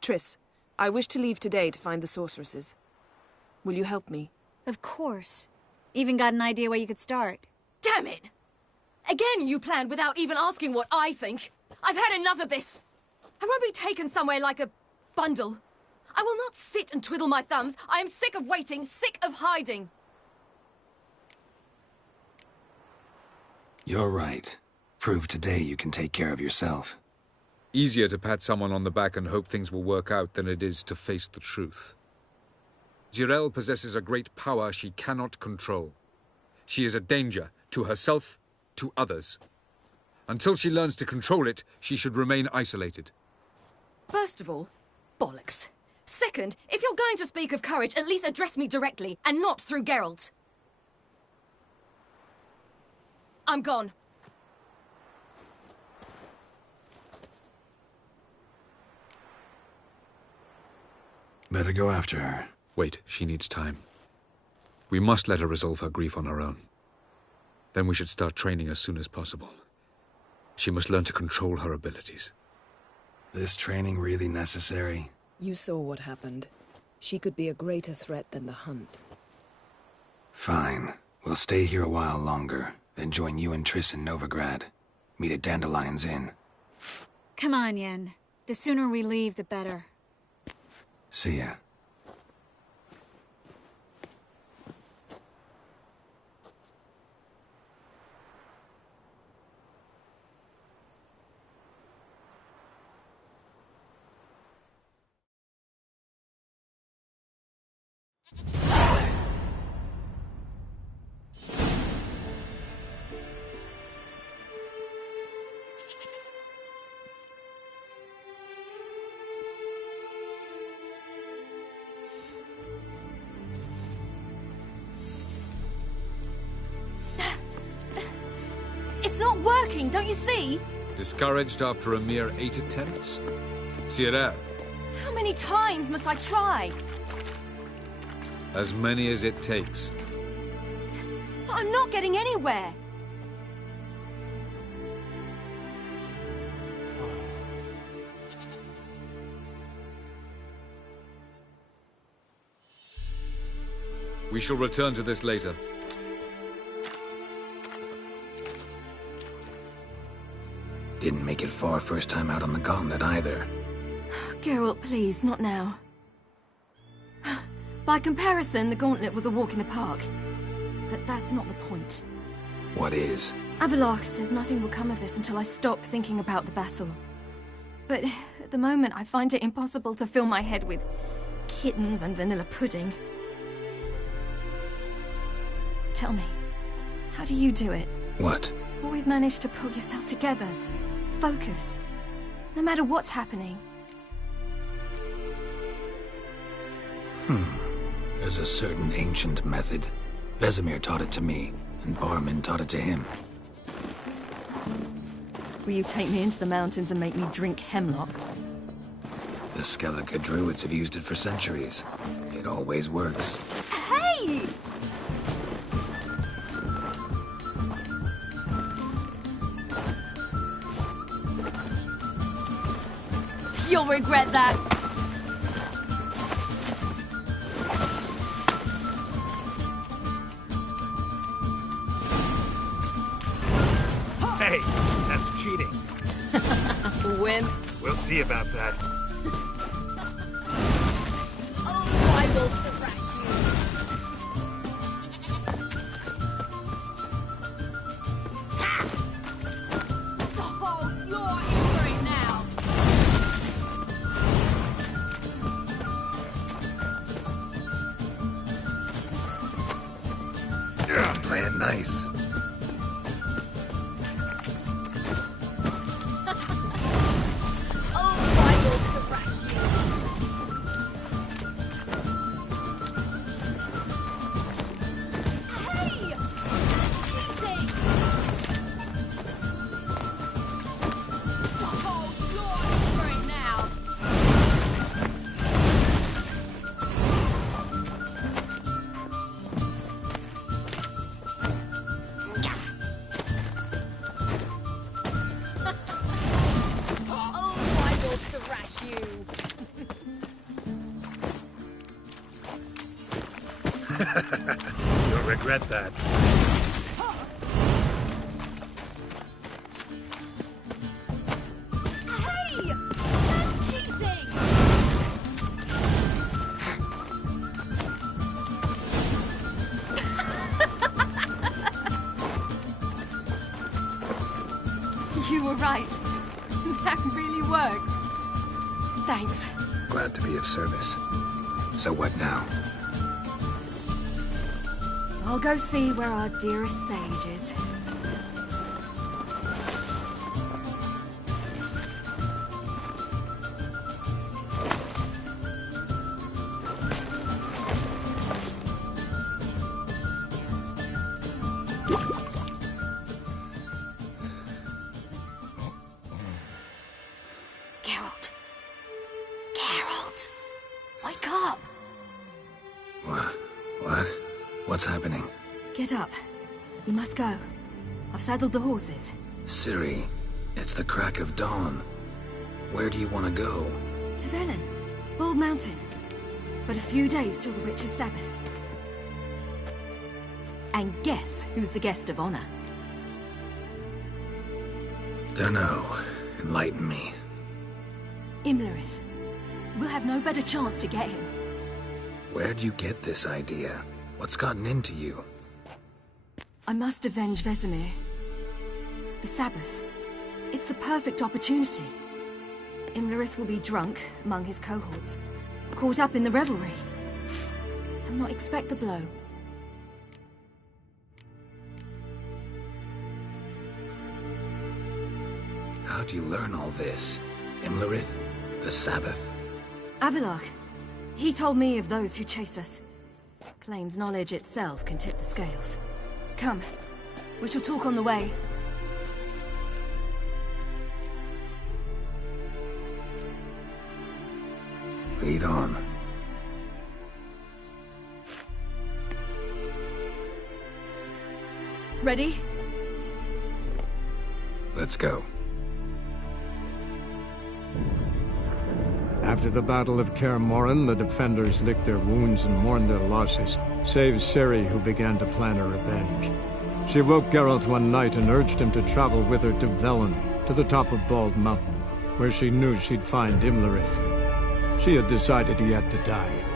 Triss, I wish to leave today to find the sorceresses. Will you help me? Of course. Even got an idea where you could start. Damn it! Again you planned without even asking what I think. I've had enough of this. I won't be taken somewhere like a bundle. I will not sit and twiddle my thumbs. I am sick of waiting, sick of hiding. You're right. Prove today you can take care of yourself. Easier to pat someone on the back and hope things will work out than it is to face the truth. Zirael possesses a great power she cannot control. She is a danger to herself, to others. Until she learns to control it, she should remain isolated. First of all, bollocks. Second, if you're going to speak of courage, at least address me directly, and not through Geralt. I'm gone. Better go after her. Wait, she needs time. We must let her resolve her grief on her own. Then we should start training as soon as possible. She must learn to control her abilities. This training really necessary? You saw what happened. She could be a greater threat than the Hunt. Fine. We'll stay here a while longer, then join you and Triss in Novigrad. Meet at Dandelion's Inn. Come on, Yen. The sooner we leave, the better. See ya. It's not working, don't you see? Discouraged after a mere 8 attempts? Zirael, How many times must I try? as many as it takes. But I'm not getting anywhere. We shall return to this later. Didn't make it far first time out on the gauntlet either. Geralt, please, not now. By comparison, the gauntlet was a walk in the park. But that's not the point. What is? Avallac'h says nothing will come of this until I stop thinking about the battle. But at the moment, I find it impossible to fill my head with kittens and vanilla pudding. Tell me, how do you do it? What? Always manage to pull yourself together. Focus. No matter what's happening. There's a certain ancient method. Vesemir taught it to me, and Barman taught it to him. Will you take me into the mountains and make me drink hemlock? The Skellige druids have used it for centuries. It always works. Hey! You'll regret that. Hey, that's cheating. Win. We'll see about that. Oh, I will thrash you. Ha! Oh, you're in for it now. Playing nice. You'll regret that. Hey! That's cheating! You were right. That really works. Thanks. Glad to be of service. So what now? I'll go see where our dearest sage is. Geralt. Geralt. Wake up. What? What's happening? Get up. We must go. I've saddled the horses. Ciri, it's the crack of dawn. Where do you want to go? To Velen. Bald Mountain. But a few days till the Witch's Sabbath. And guess who's the guest of honor? Dunno. Enlighten me. Imlerith. We'll have no better chance to get him. Where'd you get this idea? What's gotten into you? I must avenge Vesemir. The Sabbath. It's the perfect opportunity. Imlerith will be drunk among his cohorts, caught up in the revelry. He'll not expect the blow. How'd you learn all this? Imlerith? The Sabbath? Avilark. He told me of those who chase us. Claims knowledge itself can tip the scales. Come. We shall talk on the way. Lead on. Ready? Let's go. After the Battle of Kaer Morhen, the defenders licked their wounds and mourned their losses, save Ciri, who began to plan a revenge. She woke Geralt one night and urged him to travel with her to Velen, to the top of Bald Mountain, where she knew she'd find Imlerith. She had decided he had to die.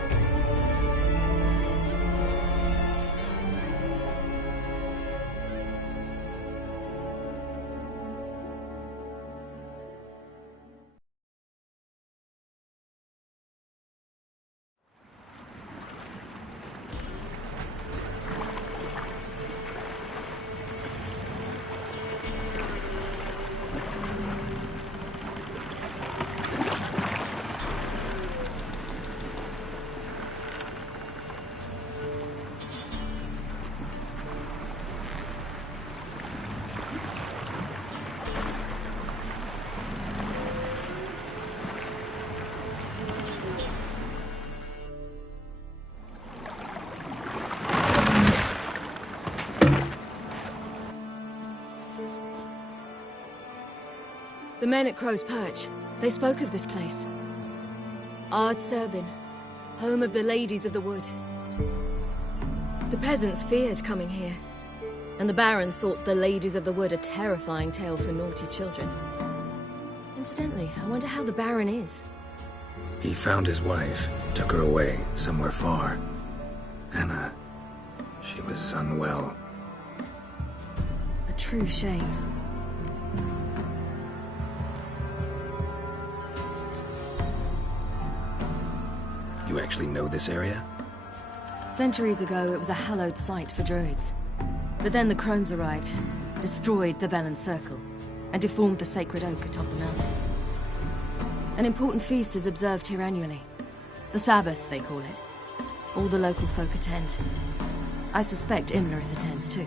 The men at Crow's Perch, they spoke of this place. Ard Serbin, home of the Ladies of the Wood. The peasants feared coming here, and the Baron thought the Ladies of the Wood a terrifying tale for naughty children. Incidentally, I wonder how the Baron is. He found his wife, took her away, somewhere far. Anna, she was unwell. A true shame. You actually know this area? Centuries ago, it was a hallowed site for druids. But then the crones arrived, destroyed the Velen Circle, and deformed the sacred oak atop the mountain. An important feast is observed here annually. The Sabbath, they call it. All the local folk attend. I suspect Imlerith attends too,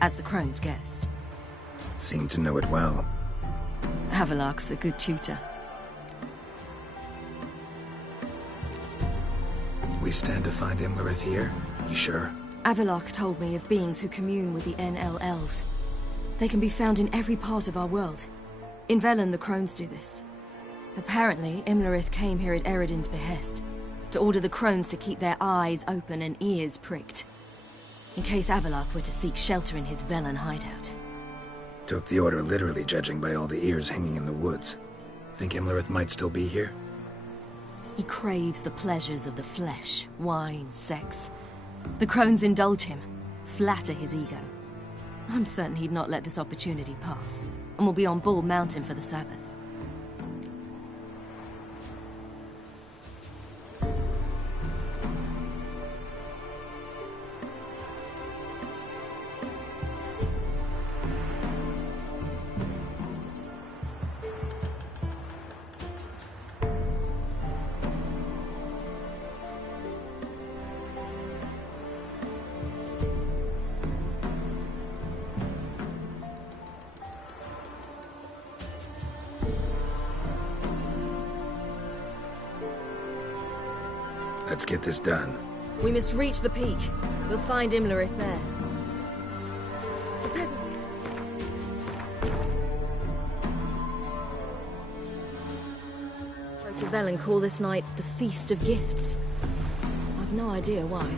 as the crone's guest. Seem to know it well. Avalok's a good tutor. We stand to find Imlerith here? You sure? Avalok told me of beings who commune with the NL elves. They can be found in every part of our world. In Velen, the crones do this. Apparently, Imlerith came here at Eredin's behest, to order the crones to keep their eyes open and ears pricked, in case Avalok were to seek shelter in his Velen hideout. Took the order literally, judging by all the ears hanging in the woods. Think Imlerith might still be here? He craves the pleasures of the flesh, wine, sex. The crones indulge him, flatter his ego. I'm certain he'd not let this opportunity pass, and will be on Bull Mountain for the Sabbath. Let's get this done. We must reach the peak. We'll find Imlerith there. The peasant... Folk of Velen call this night the Feast of Gifts. I've no idea why.